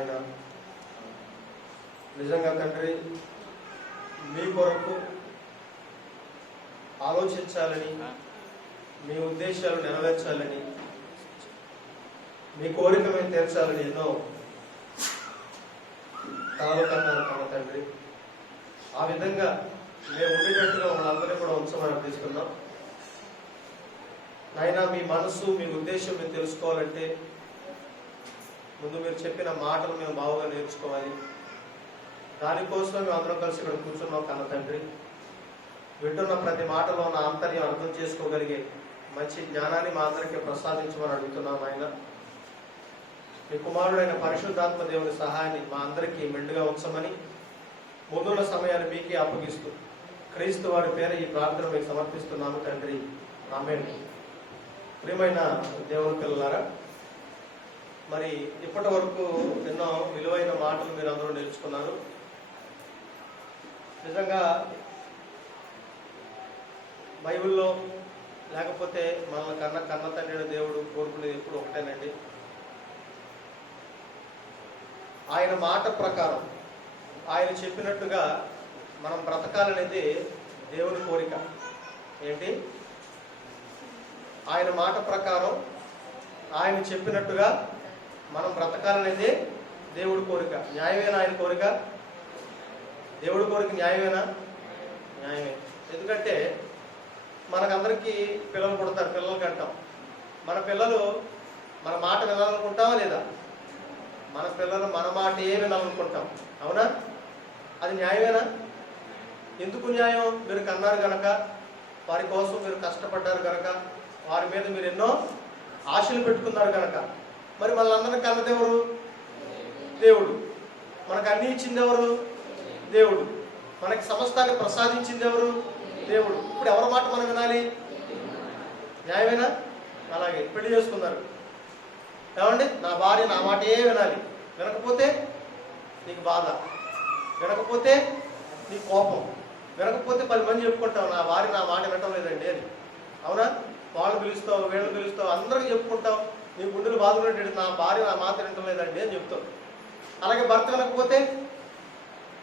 నాయన నిజంగా తండ్రి మీ కొరకు ఆలోచించాలని, మీ ఉద్దేశాలు నెరవేర్చాలని, మీ కోరిక మేము తీర్చాలని ఎన్నో కలలు కన్నారు కన్న తండ్రి. ఆ విధంగా మేము ఉండేటట్టుగా వాళ్ళందరినీ కూడా ఉంచమని అర్థిస్తున్నాం నాయన. మీ మనసు, మీ ఉద్దేశం మేము తెలుసుకోవాలంటే ముందు మీరు చెప్పిన మాటలు మేము బాగుగా నేర్చుకోవాలి. దానికోసం మేము అందరం కలిసి ఇక్కడ కూర్చున్నాం కన్న తండ్రి. వింటున్న ప్రతి మాటలో ఉన్న ఆంతర్యం అర్థం చేసుకోగలిగే మంచి జ్ఞానాన్ని మా అందరికీ ప్రసాదించమని అడుగుతున్నాం ఆయన. మీ కుమారుడైన పరిశుద్ధాత్మ దేవుని సహాయాన్ని మా అందరికీ మెండుగా ఉంచమని ముందున్న సమయాన్ని మీకే అప్పగిస్తూ క్రీస్తు వారి పేర ఈ ప్రార్థన మీకు సమర్పిస్తున్నాము తండ్రి. ఆమేన్. ప్రియమైన దేవుని పిల్లలారా, మరి ఇప్పటి వరకు ఎన్నో విలువైన మాటలు మీరు అందరూ నేర్చుకున్నారు. నిజంగా బైబిల్లో లేకపోతే మనల్ని కన్న తండ్రి దేవుడు కోరుకునేది ఎప్పుడు ఒకటేనండి. ఆయన మాట ప్రకారం ఆయన చెప్పినట్టుగా మనం బ్రతకాలనేది దేవుని కోరిక. ఏంటి? ఆయన మాట ప్రకారం ఆయన చెప్పినట్టుగా మనం బ్రతకాలనేది దేవుడి కోరిక. న్యాయమేనా ఆయన కోరిక? దేవుడి కోరిక న్యాయమేనా? న్యాయమే. ఎందుకంటే మనకందరికీ పిల్లలు పుడతారు, పిల్లలకి అంటాం. మన పిల్లలు మన మాట వినాలనుకుంటామా లేదా? మన పిల్లలు మన మాట ఏ వినాలనుకుంటాం, అవునా? అది న్యాయమేనా? ఎందుకు న్యాయం? మీరు కన్నారు కనుక, వారి కోసం మీరు కష్టపడ్డారు కనుక, వారి మీద మీరు ఎన్నో ఆశలు పెట్టుకున్నారు కనుక. మరి మనల్ని కన్నది ఎవరు? దేవుడు. మనకు అన్ని ఇచ్చింది ఎవరు? దేవుడు. మనకి సమస్తాన్ని ప్రసాదించింది ఎవరు? దేవుడు. ఇప్పుడు ఎవరి మాట మనం వినాలి? న్యాయమేనా? అలాగే పెళ్లి చేసుకున్నారు, ఏమండి? నా భార్య నా మాట ఏ వినాలి. వినకపోతే నీకు బాధ, వినకపోతే నీ కోపం, వినకపోతే 10 మంది చెప్పుకుంటావు నా భార్య నా మాట వినటం లేదండి అని, అవునా? వాళ్ళు పిలుస్తావు, వీళ్ళు పిలుస్తావు, అందరికీ చెప్పుకుంటావు. నీ గుండెలు బాధపడేటట్టు నా భార్య నా మాట వినటం లేదండి అని చెప్తావు. అలాగే భర్త వినకపోతే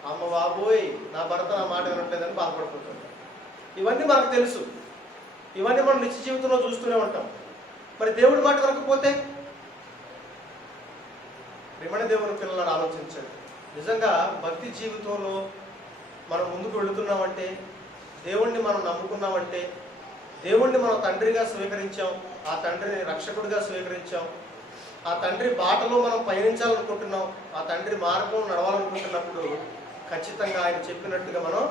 అమ్మ బాబోయ్ నా భర్త నా మాట వినట్లేదని బాధపడుతుంటాం. ఇవన్నీ మనకు తెలుసు, ఇవన్నీ మనం నిత్య జీవితంలో చూస్తూనే ఉంటాం. మరి దేవుడి మాట వినకపోతే? ప్రియమైన దేవుని పిల్లలను ఆలోచించండి. నిజంగా భక్తి జీవితంలో మనం ముందుకు వెళుతున్నామంటే, దేవుణ్ణి మనం నమ్ముకున్నామంటే, దేవుణ్ణి మనం తండ్రిగా స్వీకరించాం, ఆ తండ్రిని రక్షకుడిగా స్వీకరించాం, ఆ తండ్రి బాటలో మనం పయనించాలనుకుంటున్నాం, ఆ తండ్రి మార్గంలో నడవాలనుకుంటున్నప్పుడు ఖచ్చితంగా ఆయన చెప్పినట్టుగా మనం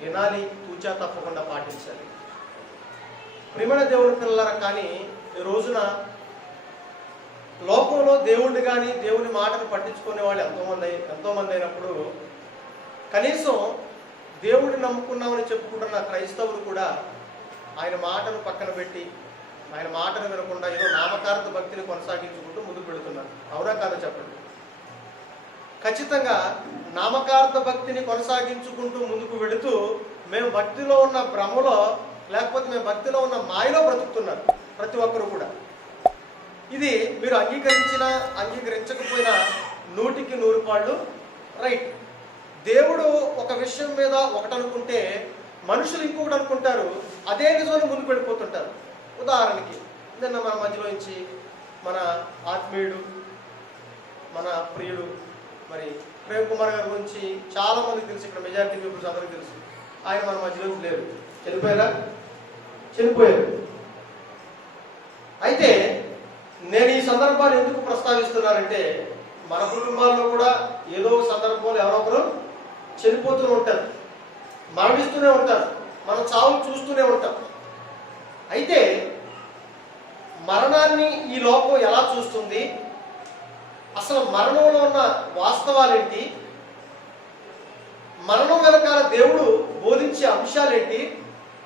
వినాలి, తూచా తప్పకుండా పాటించాలి. ప్రియమైన దేవుని పిల్లలారా, కానీ ఈ రోజున లోకంలో దేవుణ్ణి కానీ దేవుని మాటను పట్టించుకునే వాళ్ళు ఎంతోమంది అయినప్పుడు, కనీసం దేవుడిని నమ్ముకున్నామని చెప్పుకుంటున్న క్రైస్తవులు కూడా ఆయన మాటను పక్కన పెట్టి, ఆయన మాటను వినకుండా ఏదో నామకార్థ భక్తిని కొనసాగించుకుంటూ ముందుకు వెళుతున్నారు. అవునా కాదా చెప్పండి? ఖచ్చితంగా నామకార్థ భక్తిని కొనసాగించుకుంటూ ముందుకు వెళుతూ మేము భక్తిలో ఉన్న భ్రమలో, లేకపోతే మేము భక్తిలో ఉన్న మాయలో బ్రతుకుతున్నారు ప్రతి ఒక్కరు కూడా. ఇది మీరు అంగీకరించినా అంగీకరించకపోయినా 100కి 100 పాళ్ళు రైట్. దేవుడు ఒక విషయం మీద ఒకటి అనుకుంటే మనుషులు ఇంకొకటి అనుకుంటారు, అదే నిజంగా ముందుకు వెళ్ళిపోతుంటారు. ఉదాహరణకి నిన్న మన మధ్యలో నుంచి మన ఆత్మీయుడు, మన ప్రియుడు మరి ప్రేమ్ కుమార్ గారి గురించి చాలా మందికి తెలుసు, ఇక్కడ మెజారిటీ పీపుల్స్ అందరికీ తెలుసు. ఆయన మన మధ్యలో లేరు, చనిపోయారు. అయితే నేను ఈ సందర్భాన్ని ఎందుకు ప్రస్తావిస్తున్నానంటే, మన కుటుంబాల్లో కూడా ఏదో సందర్భంలో ఎవరో ఒకరు చనిపోతూనే ఉంటారు, మరణిస్తూనే ఉంటారు, మనం చావులు చూస్తూనే ఉంటాం. అయితే మరణాన్ని ఈ లోకం ఎలా చూస్తుంది, అసలు మరణంలో ఉన్న వాస్తవాలేంటి, మరణం వెనకాల దేవుడు బోధించే అంశాలేంటి,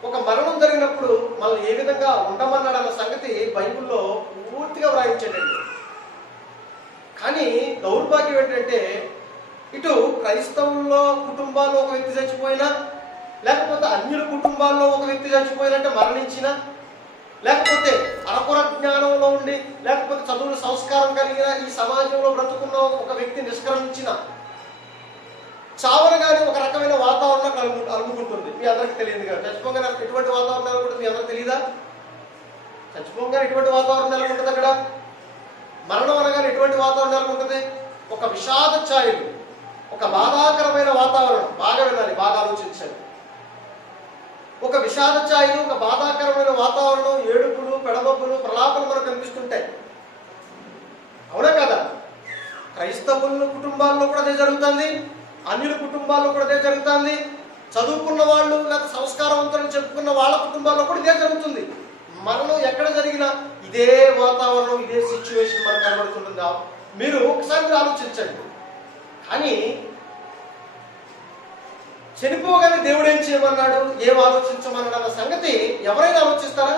ఒక మరణం జరిగినప్పుడు మనల్ని ఏ విధంగా ఉండమన్నాడన్న సంగతి బైబిల్లో పూర్తిగా వ్రాయించాడండి. కానీ దౌర్భాగ్యం ఏంటంటే, ఇటు క్రైస్తవుల్లో కుటుంబాల్లో ఒక వ్యక్తి చచ్చిపోయినా, లేకపోతే అన్యుల కుటుంబాల్లో ఒక వ్యక్తి చచ్చిపోయినంటే మరణించినా, లేకపోతే అరకొర జ్ఞానంలో ఉండి, లేకపోతే చదువులు సంస్కారం కలిగిన ఈ సమాజంలో బ్రతుకున్న ఒక వ్యక్తి నిష్క్రమించిన చావనగానే ఒక రకమైన వాతావరణం అలుముకుంటుంది. మీ అందరికి తెలియదు కదా. చచ్చిపోగానే ఎటువంటి వాతావరణం నెలకొంటుంది మీ అందరికి తెలియదా? చచ్చిపోగానే ఎటువంటి వాతావరణం నెలకొంటుంది? అక్కడ మరణం అనగానే ఎటువంటి వాతావరణం నెలకొంటుంది? ఒక విషాద ఛాయలు, ఒక బాధాకరమైన వాతావరణం. బాగా వినాలి, బాగా ఆలోచించండి. ఒక విషాద ఛాయలు, ఒక బాధాకరమైన వాతావరణం, ఏడుపులు, పెడబొబ్బులు, ప్రలాపలు మనకు కనిపిస్తుంటాయి. అవునా కదా? క్రైస్తవుల కుటుంబాల్లో కూడా అదే జరుగుతుంది, అన్యుల కుటుంబాల్లో కూడా ఇదే జరుగుతుంది, చదువుకున్న వాళ్ళు లేదా సంస్కారవంతులను చెప్పుకున్న వాళ్ళ కుటుంబాల్లో కూడా ఇదే జరుగుతుంది. మరణం ఎక్కడ జరిగినా ఇదే వాతావరణం, ఇదే సిచ్యువేషన్ మనకు కనబడుతుంటుందా? మీరు ఒకసారి ఆలోచించండి. కానీ చనిపోగానే దేవుడు ఏం చేయమన్నాడు, ఏం ఆలోచించమన్నాడు అన్న సంగతి ఎవరైనా ఆలోచిస్తారా?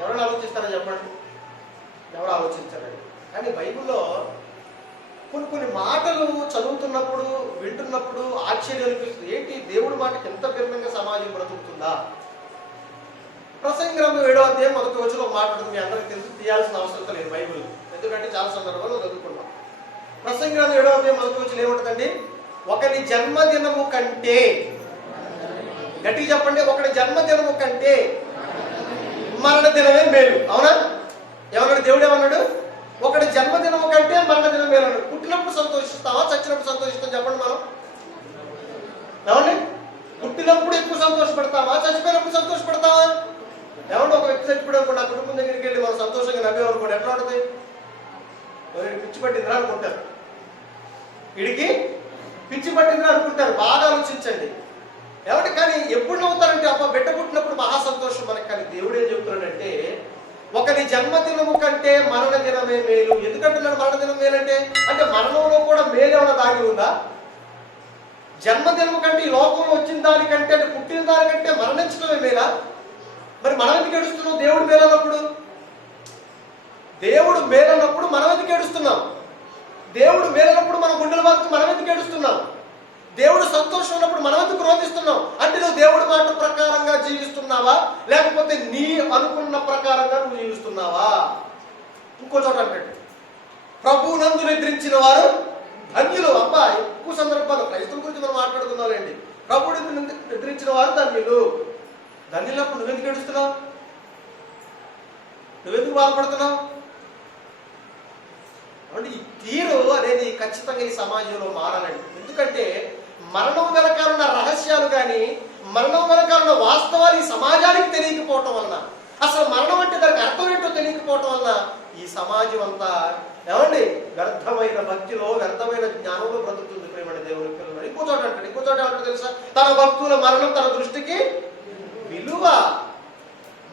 ఎవరైనా ఆలోచిస్తారా చెప్పండి? ఎవరు ఆలోచించారండి? కానీ బైబిల్లో కొన్ని మాటలు చదువుతున్నప్పుడు, వింటున్నప్పుడు ఆశ్చర్యం అనిపిస్తుంది. ఏంటి, దేవుడి మాటకి ఎంత భిన్నంగా సమాజం బ్రతుకుతుందా? ప్రసంగి గ్రంథం 7వ అధ్యాయం 1వ వచనంలో మాట్లాడుతుంది. మీ అందరికీ తెలుసు, తీయాల్సిన అవసరం లేదు బైబిల్, ఎందుకంటే చాలా సందర్భాలు చదువుకున్నాం. ప్రసంగి గ్రంథం 7వ అధ్యాయం 1వ వచనం ఏముంటుందండి? ఒకరి జన్మదినము కంటే, గట్టిగా చెప్పండి, ఒకరి జన్మదినము కంటే మరణ దినమే మేలు. అవునా? ఏమన్నాడు దేవుడు? ఏమన్నాడు? ఒకటి జన్మదినం కంటే మరణ దినం మేలు. పుట్టినప్పుడు సంతోషిస్తావా, చచ్చినప్పుడు సంతోషిస్తాం చెప్పండి? మనం ఏమండి, పుట్టినప్పుడు ఎక్కువ సంతోషపడతావా, చచ్చిపోయినప్పుడు సంతోషపడతావా? ఏమంటే ఒక వ్యక్తి చచ్చిపోయినప్పుడు నా కుటుంబం దగ్గరికి వెళ్ళి మనం సంతోషంగా నవ్వేమనుకోండి, ఎట్లా ఉంటుంది? పిచ్చి పట్టిందిరా అనుకుంటారు, వీడికి పిచ్చి పట్టిందిరా అనుకుంటారు. బాగా ఆలోచించండి. ఏమంటే కానీ ఎప్పుడు నవ్వుతారంటే, అబ్బా బిడ్డ పుట్టినప్పుడు మహా సంతోషం మనకి. కానీ దేవుడు ఏం చెప్తున్నాడంటే, ఒకరి జన్మదినము కంటే మరణ దినమే మేలు. ఎందుకంటున్నాడు మరణ దినం మేలంటే? అంటే మరణంలో కూడా మేలు ఏమైనా దాగి ఉందా? జన్మదినము కంటే, ఈ లోకంలో వచ్చిన దానికంటే, అంటే పుట్టిన దానికంటే మరణించడమే మేలా? మరి మనం ఎందుకు ఏడుస్తున్నాం? దేవుడు మేలన్నప్పుడు, దేవుడు మేలన్నప్పుడు మనం ఎందుకు ఏడుస్తున్నాం? దేవుడు మేలన్నప్పుడు మన గుండెల బాధకు మనం ఎందుకు ఏడుస్తున్నాం? దేవుడు సంతోషం ఉన్నప్పుడు మనం ఎందుకు రోధిస్తున్నాం? అంటే నువ్వు దేవుడి మాట ప్రకారంగా జీవిస్తున్నావా, లేకపోతే నీ అనుకున్న ప్రకారంగా నువ్వు జీవిస్తున్నావా? ఇంకో చోట అంటే, ప్రభువునందు నిద్రించిన వారు ధన్యులు. అబ్బా, ఎక్కువ సందర్భాలు క్రైస్తవుల గురించి మనం మాట్లాడుకుందామండి. ప్రభువుని నిద్రించిన వారు ధన్యులు. ధన్యులప్పుడు నువ్వెందుకు ఏడుస్తున్నావు? నువ్వెందుకు బాధపడుతున్నావు? అంటే ఈ తీరు అనేది ఖచ్చితంగా ఈ సమాజంలో మారాలండి. ఎందుకంటే మరణం వెనకాలన్న రహస్యాలు కానీ, మరణం వెనకాలన్న వాస్తవాలు ఈ సమాజానికి తెలియకపోవటం వలన, అసలు మరణం అంటే దానికి అర్థం ఏంటో తెలియకపోవటం వలన ఈ సమాజం అంతా ఏమండి వ్యర్థమైన భక్తిలో, వ్యర్థమైన జ్ఞానంలో బ్రతుకుతుంది. ప్రేమని దేవుని పిల్లలు ఇంకో చోట అంటాడు తెలుసా? తన భక్తుల మరణం తన దృష్టికి విలువ.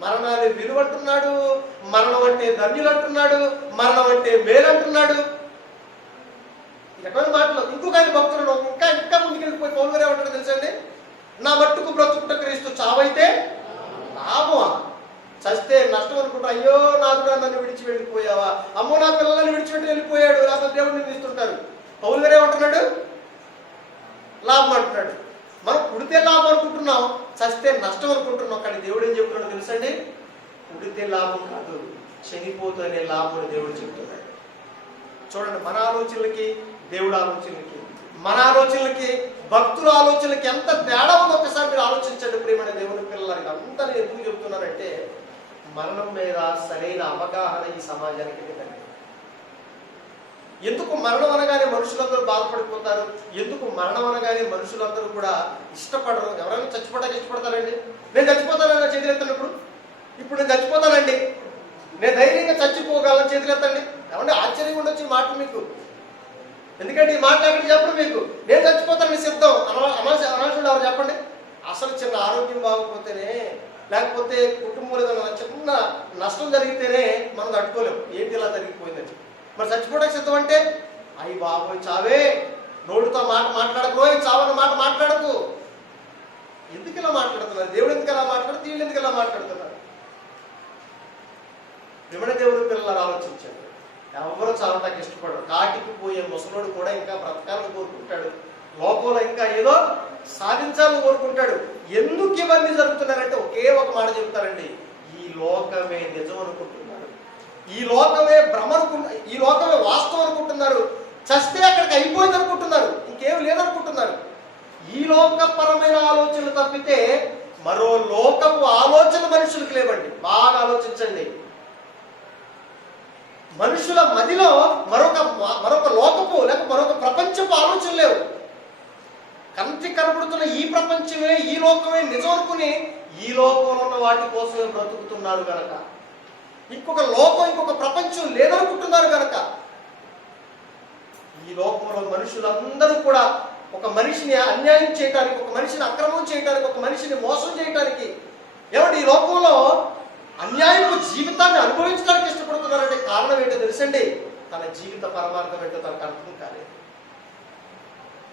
మరణాన్ని విలువ అంటున్నాడు, మరణం అంటే ధన్యులు అంటున్నాడు, మరణం అంటే మేలు అంటున్నాడు. ఈ రకమైన మాటలు. ఇంకొక ఆయన భక్తులను ఇంకా ముందుకెళ్ళిపోయి పౌలు గారు ఏమంటాడు తెలుసండి? నా మట్టుకు బ్రతుకుట క్రీస్తు, చావైతే లాభమా, చస్తే నష్టం అనుకుంటా. అయ్యో నాకు నన్ను విడిచి వెళ్ళిపోయావా, అమ్మో నా పిల్లలను విడిచిపెట్టి వెళ్ళిపోయాడు, అసలు దేవుడిని నిందిస్తుంటారు. పౌలు గారు ఏమంటున్నాడు? లాభం అంటున్నాడు. మనం పుడితే లాభం అనుకుంటున్నాం, చస్తే నష్టం అనుకుంటున్నాం. కానీ దేవుడు ఏం చెప్తున్నాడు తెలుసండి? పుడితే లాభం కాదు, చనిపోతేనే లాభం అని దేవుడు చెప్తున్నాడు. చూడండి, మన ఆలోచనలకి దేవుడు ఆలోచనలకి, మన ఆలోచనలకి భక్తుల ఆలోచనలకి ఎంత తేడా ఉందో ఒకసారి మీరు ఆలోచించండి. ప్రియమైన దేవుని పిల్లలకి అంతా నేను ఎందుకు చెప్తున్నానంటే, మరణం మీద సరైన అవగాహన ఈ సమాజానికి లేదండి. ఎందుకు మరణం అనగానే మనుషులందరూ బాధపడిపోతారు? ఎందుకు మరణం అనగానే మనుషులందరూ కూడా ఇష్టపడరు? ఎవరైనా చచ్చిపోవడానికి ఇష్టపడతారండి? నేను చచ్చిపోతానని చేతులెత్తనప్పుడు, ఇప్పుడు నేను చచ్చిపోతానండి, నేను ధైర్యంగా చచ్చిపోగలను చేతులెత్తండి. ఏమంటే ఆశ్చర్యంగా ఉండొచ్చు ఈ మాట మీకు. ఎందుకంటే ఈ మాట ఎక్కడ చెప్పండి మీకు, నేను చచ్చిపోతానని సిద్ధం అనాల్సింది ఎవరు చెప్పండి? అసలు చిన్న ఆరోగ్యం బాగోకపోతేనే, లేకపోతే కుటుంబంలో ఏదైనా చిన్న నష్టం జరిగితేనే మనం తట్టుకోలేము. ఏంటి ఇలా జరిగిపోయిందని. మరి చచ్చిపోవడానికి సిద్ధం అంటే, అయ్యి బాబోయ్ చావే, నోటితో మాట మాట్లాడకు, చావన్న మాట మాట్లాడకు. ఎందుకు ఇలా మాట్లాడుతున్నారు? దేవుడు ఎందుకు ఇలా మాట్లాడుతూ, వీళ్ళు ఎందుకు ఇలా మాట్లాడుతున్నారు? విమణ దేవుని పిల్లలు ఆలోచించారు. ఎవరు చావటానికి ఇష్టపడరు. కాటికి పోయే ముసలోడు కూడా ఇంకా బ్రతకాలని కోరుకుంటాడు, లోకంలో ఇంకా ఏదో సాధించాలని కోరుకుంటాడు. ఎందుకు ఇవన్నీ జరుగుతున్నారంటే ఒకే ఒక మాట చెబుతారండి, ఈ లోకమే నిజం అనుకుంటున్నారు, ఈ లోకమే భ్రమ ఈ లోకమే వాస్తవం అనుకుంటున్నారు. చస్తే అక్కడికి అయిపోయింది అనుకుంటున్నారు, ఇంకేం లేదనుకుంటున్నారు. ఈ లోకపరమైన ఆలోచనలు తప్పితే మరో లోకపు ఆలోచన మనుషులకు లేవండి. బాగా ఆలోచించండి. మనుషుల మదిలో మరొక లోకపు లేక మరొక ప్రపంచపు ఆలోచన లేవు. కంటి కనబడుతున్న ఈ ప్రపంచమే, ఈ లోకమే నిజం అనుకుని ఈ లోకంలో ఉన్న వాటి కోసమే బ్రతుకుతున్నారు గనక, ఇంకొక లోకం ఇంకొక ప్రపంచం లేదనుకుంటున్నారు గనక, ఈ లోకంలో మనుషులందరూ కూడా ఒక మనిషిని అన్యాయం చేయడానికి, ఒక మనిషిని అక్రమం చేయడానికి, ఒక మనిషిని మోసం చేయడానికి, ఏమంటే ఈ లోకంలో అన్యాయపు జీవితాన్ని అనుభవించడానికి ఇష్టపడుతున్నారంటే కారణం ఏంటో తెలుసండి? తన జీవిత పరమార్థం ఏంటో తనకు అర్థం కాలేదు.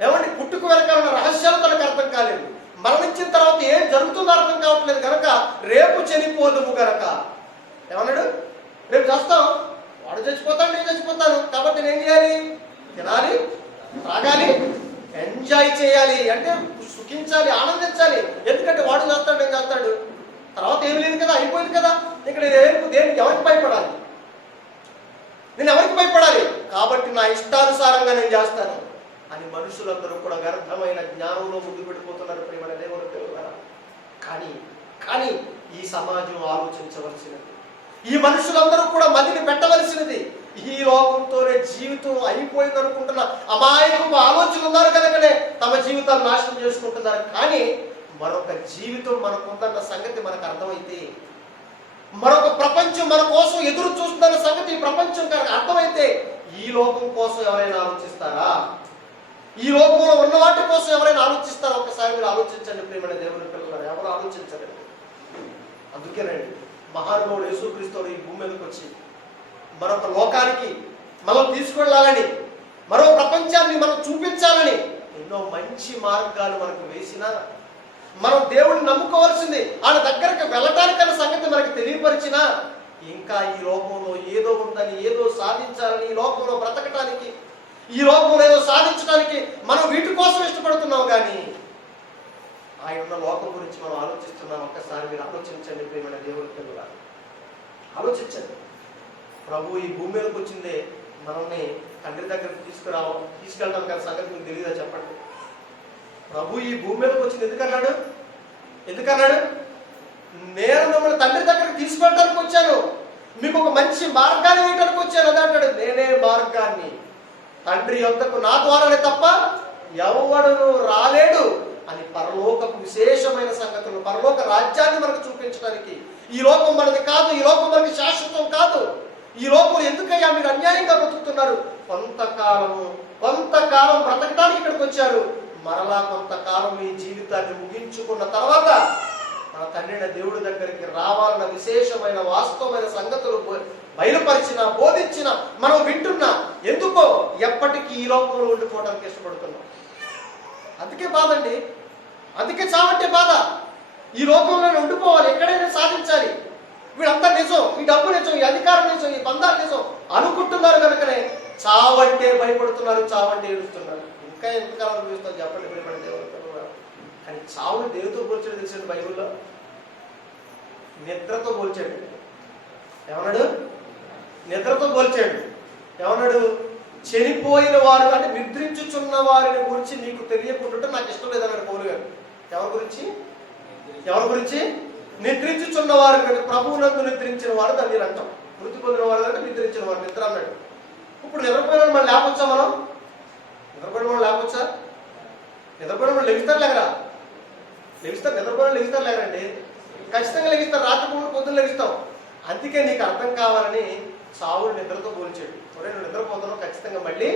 ఏమంటే పుట్టుకు వెనకాలన్న రహస్యాలు తనకు అర్థం కాలేదు. మరణించిన తర్వాత ఏం జరుగుతుందో అర్థం కావట్లేదు కనుక రేపు చనిపోదుము గనక ఏమన్నాడు? రేపు చేస్తాం, వాడు చచ్చిపోతాడు, నేను చచ్చిపోతాను, కాబట్టి నేను చేయాలి? తినాలి, త్రాగాలి, ఎంజాయ్ చేయాలి, అంటే సుఖించాలి, ఆనందించాలి. ఎందుకంటే వాడు చేస్తాడు, నేను చేస్తాడు, తర్వాత ఏమి లేదు కదా, అయిపోయింది కదా. ఇక్కడ దేనికి ఎవరికి భయపడాలి? నేను ఎవరికి భయపడాలి? కాబట్టి నా ఇష్టానుసారంగా నేను చేస్తాను అని మనుషులందరూ కూడా వ్యర్థమైన జ్ఞానంలో ముందు పెట్టిపోతున్నారు. ప్రియమైన దేవుని పిల్లలారా, కానీ ఈ సమాజం ఆలోచించవలసినది, ఈ మనుషులందరూ కూడా మదిని పెట్టవలసినది, ఈ లోకంతోనే జీవితం అయిపోయింది అనుకుంటున్న అమాయకపు ఆలోచనలు ఉన్నారు కనుకనే తమ జీవితాలు నాశనం చేసుకుంటున్నారు. కానీ మరొక జీవితం మనకుందన్న సంగతి మనకు అర్థమైతే, మరొక ప్రపంచం మన కోసం ఎదురు చూస్తున్న సంగతి ఈ ప్రపంచం కనుక అర్థమైతే, ఈ లోకం కోసం ఎవరైనా ఆలోచిస్తారా? ఈ లోకంలో ఉన్న వాటి కోసం ఎవరైనా ఆలోచిస్తారా? ఒకసారి మీరు ఆలోచించండి ప్రియమైన దేవుని పిల్లలు, ఎవరు ఆలోచించండి. అందుకేనండి మహానుభావుడు యేసుక్రీస్తు ఈ భూమి మీదకి వచ్చి మరొక లోకానికి మనం తీసుకెళ్ళాలని, మరో ప్రపంచాన్ని మనం చూపించాలని ఎన్నో మంచి మార్గాలు మనకు వేసినా, మనం దేవుడిని నమ్ముకోవాల్సింది ఆయన దగ్గరకు వెళ్ళటానికన్న సంగతి మనకి తెలియపరిచినా, ఇంకా ఈ లోకంలో ఏదో ఉందని, ఏదో సాధించాలని, ఈ లోకంలో బ్రతకటానికి, ఈ లోకంలో ఏదో సాధించడానికి మనం వీటి కోసం ఇష్టపడుతున్నాం. కానీ ఆయన ఉన్న లోకం గురించి మనం ఆలోచిస్తున్నాం. ఒక్కసారి మీరు ఆలోచించండి ప్రియమైన దేవుని పిల్లలు, ఆలోచించండి. ప్రభు ఈ భూమి మీదకి వచ్చిందే మనల్ని తండ్రి దగ్గరికి తీసుకెళ్ళడానికి అనే సంగతి మీకు తెలియదా? చెప్పండి. ప్రభు ఈ భూమి మీదకి వచ్చింది ఎందుకన్నాడు? నేను మిమ్మల్ని తండ్రి దగ్గరికి తీసుకెళ్ళడానికి వచ్చాను, మీకు ఒక మంచి మార్గాన్ని వేయడానికి వచ్చాను అది అంటాడు. నేనే మార్గాన్ని, తండ్రి యొద్దకు నా ద్వారానే తప్ప ఎవడును రాలేడు అని పరలోకపు విశేషమైన సంగతులు, పరలోక రాజ్యాన్ని మనకు చూపించడానికి. ఈ లోకం మనది కాదు, ఈ లోకం మనకి శాశ్వతం కాదు. ఈ లోకం ఎందుకయ్యా మీరు అన్యాయంగా బ్రతుకుతున్నారు? కొంతకాలం బ్రతకడానికి ఇక్కడికి వచ్చారు. మరలా కొంతకాలం మీ జీవితాన్ని ముగించుకున్న తర్వాత మన తండ్రిన దేవుడి దగ్గరికి రావాలన్న విశేషమైన వాస్తవమైన సంగతులు బయలుపరిచిన, బోధించిన, మనం వింటున్నా. ఎందుకో ఎప్పటికీ ఈ లోకంలో ఉండిపోవడానికి ఇష్టపడుతున్నాం. అందుకే బాధండి, అందుకే చావంటే బాధ. ఈ లోకంలో ఉండిపోవాలి, ఎక్కడైనా సాధించాలి, వీళ్ళంతా నిజం, ఈ డబ్బు నిజం, ఈ అధికారం నిజం, ఈ బంధాలు నిజం అనుకుంటున్నారు కనుకనే చావంటే భయపడుతున్నారు, చావంటే ఏడుస్తున్నారు. ఇంకా ఎంతకాలం చూస్తాం చెప్పండి ప్రియమైన దేవుడు. కానీ చావుని దేవుడితో పోల్చాడు తెలిసింది బైబిల్లో, నిద్రతో పోల్చాడు. ఏమన్నాడు? నిద్రతో పోల్చాడు. ఏమన్నాడు? చనిపోయిన వారు అంటే నిద్రించుచున్న వారిని గురించి నీకు తెలియకుండా నాకు ఇష్టం లేదన్నాడు పౌలు గారు. ఎవరి గురించి? నిద్రించుచున్న వారు కంటే ప్రభువునందు నిద్రించిన వారు దాన్ని అంటాం. మృతి పొందిన వారు అంటే నిద్రించిన వారు, నిద్ర అన్నాడు. ఇప్పుడు నిద్రపోయిన మనం లేపొచ్చా? నిద్రపోయిన మనం లేపొచ్చా? నిద్రపోయిన మనం లెగిస్తారు లేకరా? నిద్రపోయిన లేకరండి? ఖచ్చితంగా లెగిస్తారు. రాత్రి పొద్దున్న లెగిస్తాం. అందుకే నీకు అర్థం కావాలని చావుని నిద్రతో పోల్చాడు. ఒరే నువ్వు నిద్రపోతున్నావు, ఖచ్చితంగా మళ్ళీ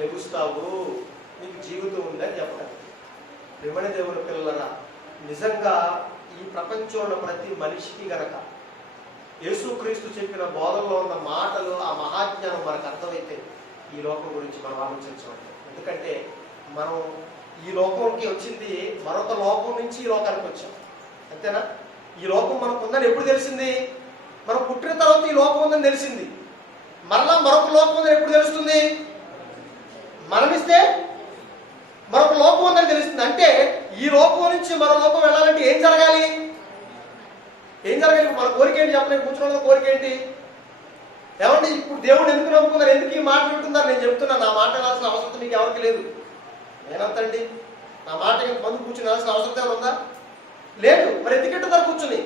లెగుస్తావు, నీకు జీవితం ఉందని చెప్పడానికి. ప్రియమైన దేవుని పిల్లలరా, నిజంగా ఈ ప్రపంచంలో ప్రతి మనిషికి గనక యేసుక్రీస్తు చెప్పిన బోధనలో ఉన్న మాటలు, ఆ మహాజ్ఞానం మనకు అర్థమైతే ఈ లోకం గురించి మనం ఆలోచించవచ్చు. ఎందుకంటే మనం ఈ లోకంకి వచ్చింది మరొక లోకం నుంచి ఈ లోకానికి వచ్చాం, అంతేనా? ఈ లోకం మనకు ఉందని ఎప్పుడు తెలిసింది? మనం పుట్టిన తర్వాత ఈ లోకం ఉందని తెలిసింది. మరలా మరొక లోకం ఉందని ఎప్పుడు తెలుస్తుంది? మరణిస్తే మరొక లోకం ఉందని తెలుస్తుంది. అంటే ఈ లోకం నుంచి మరో లోకం వెళ్ళాలంటే ఏం జరగాలి? ఏం జరగాలి? మన కోరిక ఏంటి చెప్పలేదు? కూర్చున్న కోరిక ఏంటి? ఏమండి ఇప్పుడు దేవుడు ఎందుకు నమ్ముకున్నారు? ఎందుకు ఈ మాట వింటున్నారు? నేను చెప్తున్నా, నా మాట వినాల్సిన అవసరం మీకు ఎవరికి లేదు. నేనంతండి నా మాట మందు కూర్చుని వినాల్సిన అవసరం ఏమైనా ఉందా? లేదు. మరి ఎందుకు వింటున్నారు కూర్చుని?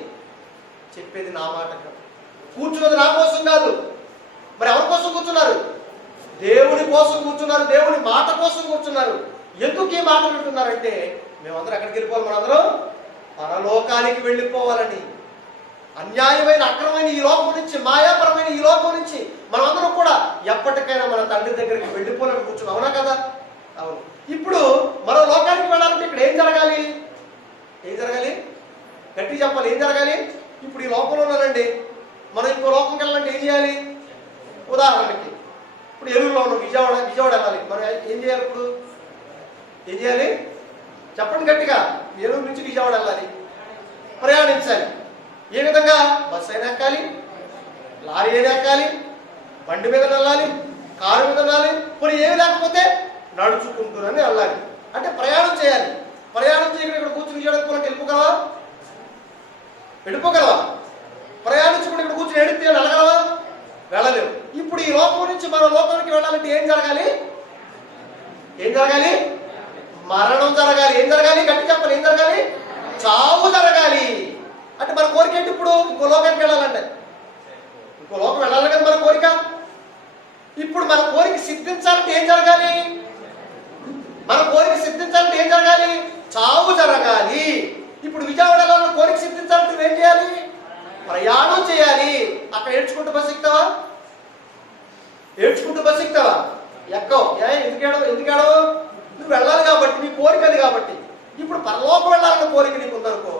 చెప్పేది నా మాట కాదు, కూర్చున్నది నా కోసం కాదు. మరి ఎవరి కోసం కూర్చున్నారు? దేవుని కోసం కూర్చున్నారు, దేవుని మాట కోసం కూర్చున్నారు. ఎందుకు ఈ మాట వింటున్నారంటే మేమందరం ఎక్కడికి వెళ్ళిపోవాలి? మనందరం పరలోకానికి వెళ్ళిపోవాలని. అన్యాయమైన అక్రమైన ఈ లోకం నుంచి, మాయాపరమైన ఈ లోకం నుంచి మనమందరం కూడా ఎప్పటికైనా మన తండ్రి దగ్గరికి వెళ్ళిపోవాలని కూర్చున్నాం. అవునా కదా? అవును. ఇప్పుడు మరో లోకానికి వెళ్ళాలంటే ఇక్కడ ఏం జరగాలి? ఏం జరగాలి? గట్టి చెప్పాలి. ఏం జరగాలి? ఇప్పుడు ఈ లోకంలో ఉన్నానండి, మనం ఇంకో లోకంకి వెళ్ళాలంటే ఏం చేయాలి? ఉదాహరణకి ఇప్పుడు ఏలూరులో ఉన్నాం, విజయవాడ వెళ్ళాలి. మనం ఏం చేయాలి? ఇప్పుడు ఏం చేయాలి? చెప్పండి గట్టిగా. ఏలూరు నుంచి విజయవాడ వెళ్ళాలి, ప్రయాణించాలి. ఏ విధంగా? బస్సు అయినా ఎక్కాలి, లారీ అయినా ఎక్కాలి, బండి మీద వెళ్ళాలి, కారు మీద వెళ్ళాలి, మరి ఏమి లేకపోతే నడుచుకుంటూనే వెళ్ళాలి. అంటే ప్రయాణం చేయాలి. ప్రయాణం చేయకుండా ఇక్కడ కూర్చుని చేయడానికి వెళ్ళిపోగలవా? వెళ్ళిపోగలవా? ప్రయాణించకుండా ఇక్కడ కూర్చుని ఎడితే వెళ్ళగలవా? వెళ్ళలేవు. ఇప్పుడు ఈ లోకం నుంచి మరో లోకానికి వెళ్ళాలంటే ఏం జరగాలి? ఏం జరగాలి? మరణం జరగాలి. ఏం జరగాలి? గట్టి చెప్పాలి. ఏం జరగాలి? చావు జరగాలి. అంటే మన కోరిక ఏంటి? ఇప్పుడు ఇంకో లోకానికి వెళ్ళాలంటే ఇంకో లోకం వెళ్ళాలి కదా మన కోరిక. ఇప్పుడు మన కోరిక సిద్ధించాలంటే ఏం జరగాలి? మన కోరిక సిద్ధించాలంటే ఏం జరగాలి? చావు జరగాలి. ఇప్పుడు విజయవాడలో కోరిక సిద్ధించాలంటే నువ్వేం చేయాలి? ప్రయాణం చేయాలి. అక్కడ ఏడ్చుకుంటూ బస్సు ఎక్కుతావా? ఏడ్చుకుంటూ బస్సు ఎక్కుతావా? ఎక్కవు. ఎందుకేడో నువ్వు వెళ్ళాలి కాబట్టి, నీ కోరిక అది కాబట్టి. ఇప్పుడు పరలోకం వెళ్ళాలన్న కోరిక నీకు ఉందనుకో,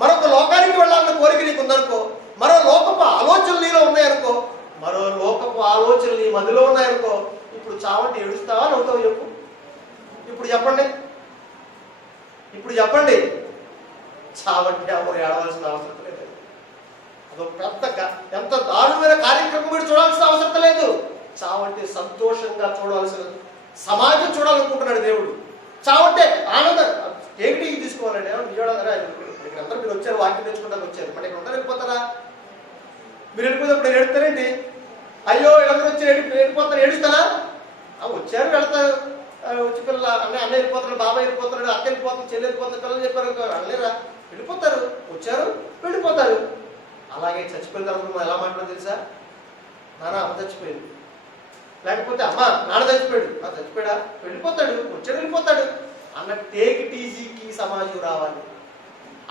మరొక లోకానికి వెళ్ళాలన్న కోరిక నీకు ఉందనుకో, మరో లోకపు ఆలోచనలు నీలో ఉన్నాయనుకో, మరో లోకపు ఆలోచనలు నీ మధ్యలో ఉన్నాయనుకో, ఇప్పుడు చావంటే ఏడుస్తావా నవ్వుతావు? చెప్పు. ఇప్పుడు చెప్పండి. ఇప్పుడు చెప్పండి. చావంటే ఎవరు ఏడవలసిన అవసరం లేదు. అదొక పెద్ద ఎంత దారుణమైన కార్యక్రమం మీరు చూడాల్సిన అవసరం లేదు. చావంటే సంతోషంగా చూడాల్సిన సమాజం చూడాలనుకుంటున్నాడు దేవుడు. చావంటే ఆనందం. ఏమిటి తీసుకోవాలండి? అందరూ మీరు వచ్చారు, వాక్యం తెచ్చుకుంటానికి వచ్చారు, మరి ఇక్కడ ఉంటారు, వెళ్ళిపోతారా? మీరు వెళ్ళిపోయినప్పుడు నేను ఏడుతారేంటి? అయ్యో వీళ్ళందరూ వచ్చి వెళ్ళిపోతారు, ఏడుస్తారా? వచ్చారు, వెళ్తారు. వచ్చి పిల్లలు అన్న వెళ్ళిపోతున్నాడు, బాబాయ్ వెళ్ళిపోతున్నాడు, అక్క వెళ్ళిపోతుంది, చెల్లి వెళ్ళిపోతుంది, పిల్లలు చెప్పారు అనలేరా? వెళ్ళిపోతారు. వచ్చారు, వెళ్ళిపోతారు. అలాగే చచ్చిపోయిన తర్వాత మనం ఎలా మాట్లాడదు తెలుసా? నాన్న అమ్మ చచ్చిపోయింది, లేకపోతే అమ్మ నాన్న చచ్చిపోయాడు, చచ్చిపోయాడా? వెళ్ళిపోతాడు, వచ్చాడు, వెళ్ళిపోతాడు అన్న టేక్ ఇట్ ఈజీకి సమాజం రావాలి,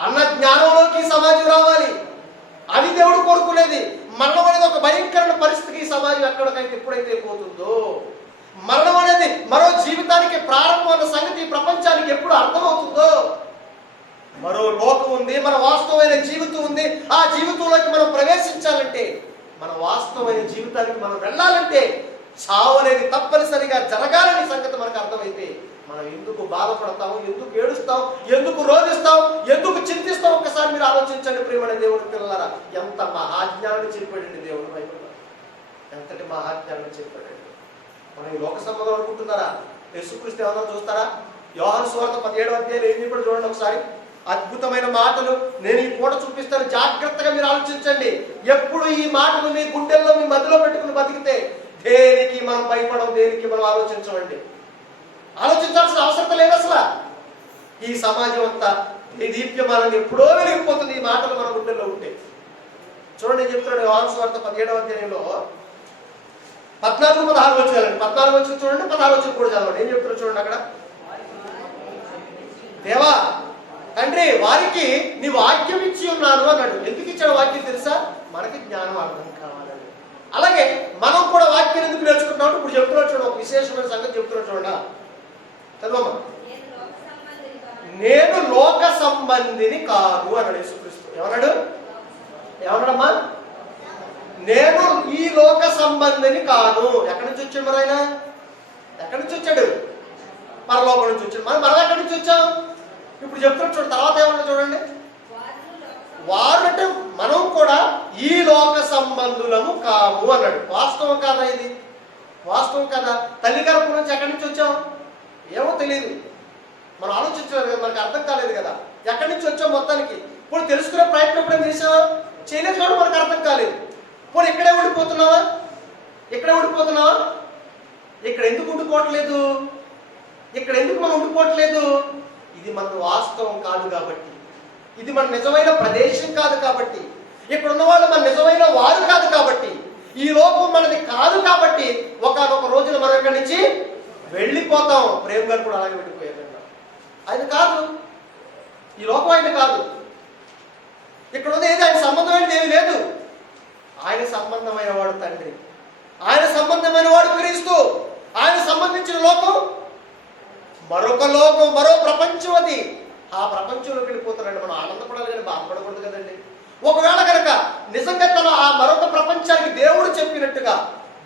అన్న జ్ఞానంలోకి సమాజం రావాలి. అది దేవుడు కోరుకునేది. మరణం అనేది ఒక భయంకరమైన పరిస్థితికి సమాజం ఎక్కడికైతే ఎప్పుడైతే పోతుందో, మరణం అనేది మరో జీవితానికి ప్రారంభం అన్న సంగతి ప్రపంచానికి ఎప్పుడు అర్థమవుతుందో, మరో లోకం ఉంది, మన వాస్తవమైన జీవితం ఉంది, ఆ జీవితంలోకి మనం ప్రవేశించాలంటే, మన వాస్తవమైన జీవితానికి మనం వెళ్ళాలంటే చావు అనేది తప్పనిసరిగా జరగాలని సంగతి మనకు అర్థమైతే మనం ఎందుకు బాధపడతాం, ఎందుకు ఏడుస్తాం, ఎందుకు రోధిస్తాం, ఎందుకు చింతిస్తాం? ఒక్కసారి మీరు ఆలోచించండి ప్రియమైన దేవుడి పిల్లలారా. ఎంత మహాజ్ఞానాన్ని చెప్పాడండి దేవుడు బైబిల్లో. ఎంతటి మహాజ్ఞానాన్ని చెప్పాడండి. మనం ఈ లోక సంబంధం అనుకుంటున్నారా? యేసుక్రీస్తు ఏమన్నా చూస్తారా? యోహాను సువార్త 17వ అధ్యాయం ఏం చెప్పాడు చూడండి ఒకసారి. అద్భుతమైన మాటలు నేను ఈ పూట చూపిస్తాను, జాగ్రత్తగా మీరు ఆలోచించండి. ఎప్పుడు ఈ మాటలు మీ గుండెల్లో, మీ మధ్యలో పెట్టుకుని బతికితే దేనికి మనం భయపడం, దేనికి మనం ఆలోచించమండి. ఆలోచించాల్సిన అవసరం లేదు అసలు. ఈ సమాజం అంతా ఈ దీప్యమానంగా ఎప్పుడో వెలిగిపోతుంది ఈ మాటలు మన గుండెల్లో ఉంటే. చూడండి, నేను చెప్తున్నాడు యోహాను సువార్త 17వ అధ్యాయంలో 14-16 వచ్చారండి. 14 వచ్చి చూడండి, 16 వచ్చి కూడా చదవండి. ఏం చెప్తున్నారు చూడండి అక్కడ. దేవా తండ్రి, వారికి నీ వాక్యం ఇచ్చి ఉన్నాను అన్నాడు. ఎందుకు ఇచ్చాడు వాక్యం తెలుసా? మనకి జ్ఞానం అర్థం కావాలని. అలాగే మనం కూడా వాక్యం ఎందుకు నేర్చుకుంటున్నాం? ఇప్పుడు చెప్తున్నాడు చూడండి, ఒక విశేషమైన సంగతి చెప్తున్నాడు చూడండి. చదవమ్మా. నేను లోక సంబంధిని కాదు అన్నాడు యేసుక్రీస్తు. ఏమన్నాడు? ఏమన్నాడమ్మా? నేను ఈ లోక సంబంధిని కాను. ఎక్కడి నుంచి వచ్చాడు మరి ఆయన? ఎక్కడి నుంచి వచ్చాడు? పరలోకం నుంచి వచ్చాడు. మనం ఎక్కడి నుంచి వచ్చాం? ఇప్పుడు చెప్తున్నాడు చూడండి. తర్వాత ఏమన్నా చూడండి. వారు అంటే మనం కూడా ఈ లోక సంబంధులము కాము అన్నాడు. వాస్తవం కాదా ఇది? వాస్తవం కదా. తల్లి గర్భం నుంచి ఎక్కడి నుంచి వచ్చాం? ఏమో తెలియదు, మనం ఆలోచించలేదు కదా, మనకి అర్థం కాలేదు కదా. ఎక్కడి నుంచి వచ్చాం మొత్తానికి? ఇప్పుడు తెలుసుకునే ప్రయత్నం ఎప్పుడైనా చేసావా? చేయలేదు కాబట్టి మనకు అర్థం కాలేదు. పోనీ ఇక్కడే ఉండిపోతున్నావా? ఇక్కడే ఉండిపోతున్నావా? ఇక్కడ ఎందుకు ఉండిపోవట్లేదు? ఇక్కడ ఎందుకు మనం ఉండిపోవట్లేదు? ఇది మన వాస్తవం కాదు కాబట్టి, ఇది మన నిజమైన ప్రదేశం కాదు కాబట్టి, ఇక్కడ ఉన్న వాళ్ళు మన నిజమైన వారు కాదు కాబట్టి, ఈ లోకం మనది కాదు కాబట్టి ఒకనొక రోజున మనం ఇక్కడి నుంచి వెళ్ళిపోతాం. ప్రేమ్ గారు కూడా అలాగే వెళ్ళిపోయారు. ఆయన కాదు, ఈ లోకం ఆయన కాదు. ఇక్కడ ఉంది ఏది ఆయన సంబంధమైనది ఏమి లేదు. ఆయన సంబంధమైన వాడు తండ్రి, ఆయన సంబంధమైన వాడు క్రీస్తు. ఆయన సంబంధించిన లోకం మరొక లోకం, మరో ప్రపంచం. అది ఆ ప్రపంచంలోకి వెళ్ళిపోతారండి. మనం ఆనందపడాలి కానీ బాధపడకూడదు కదండి. ఒకవేళ కనుక నిజంగా తను ఆ మరొక ప్రపంచానికి దేవుడు చెప్పినట్టుగా,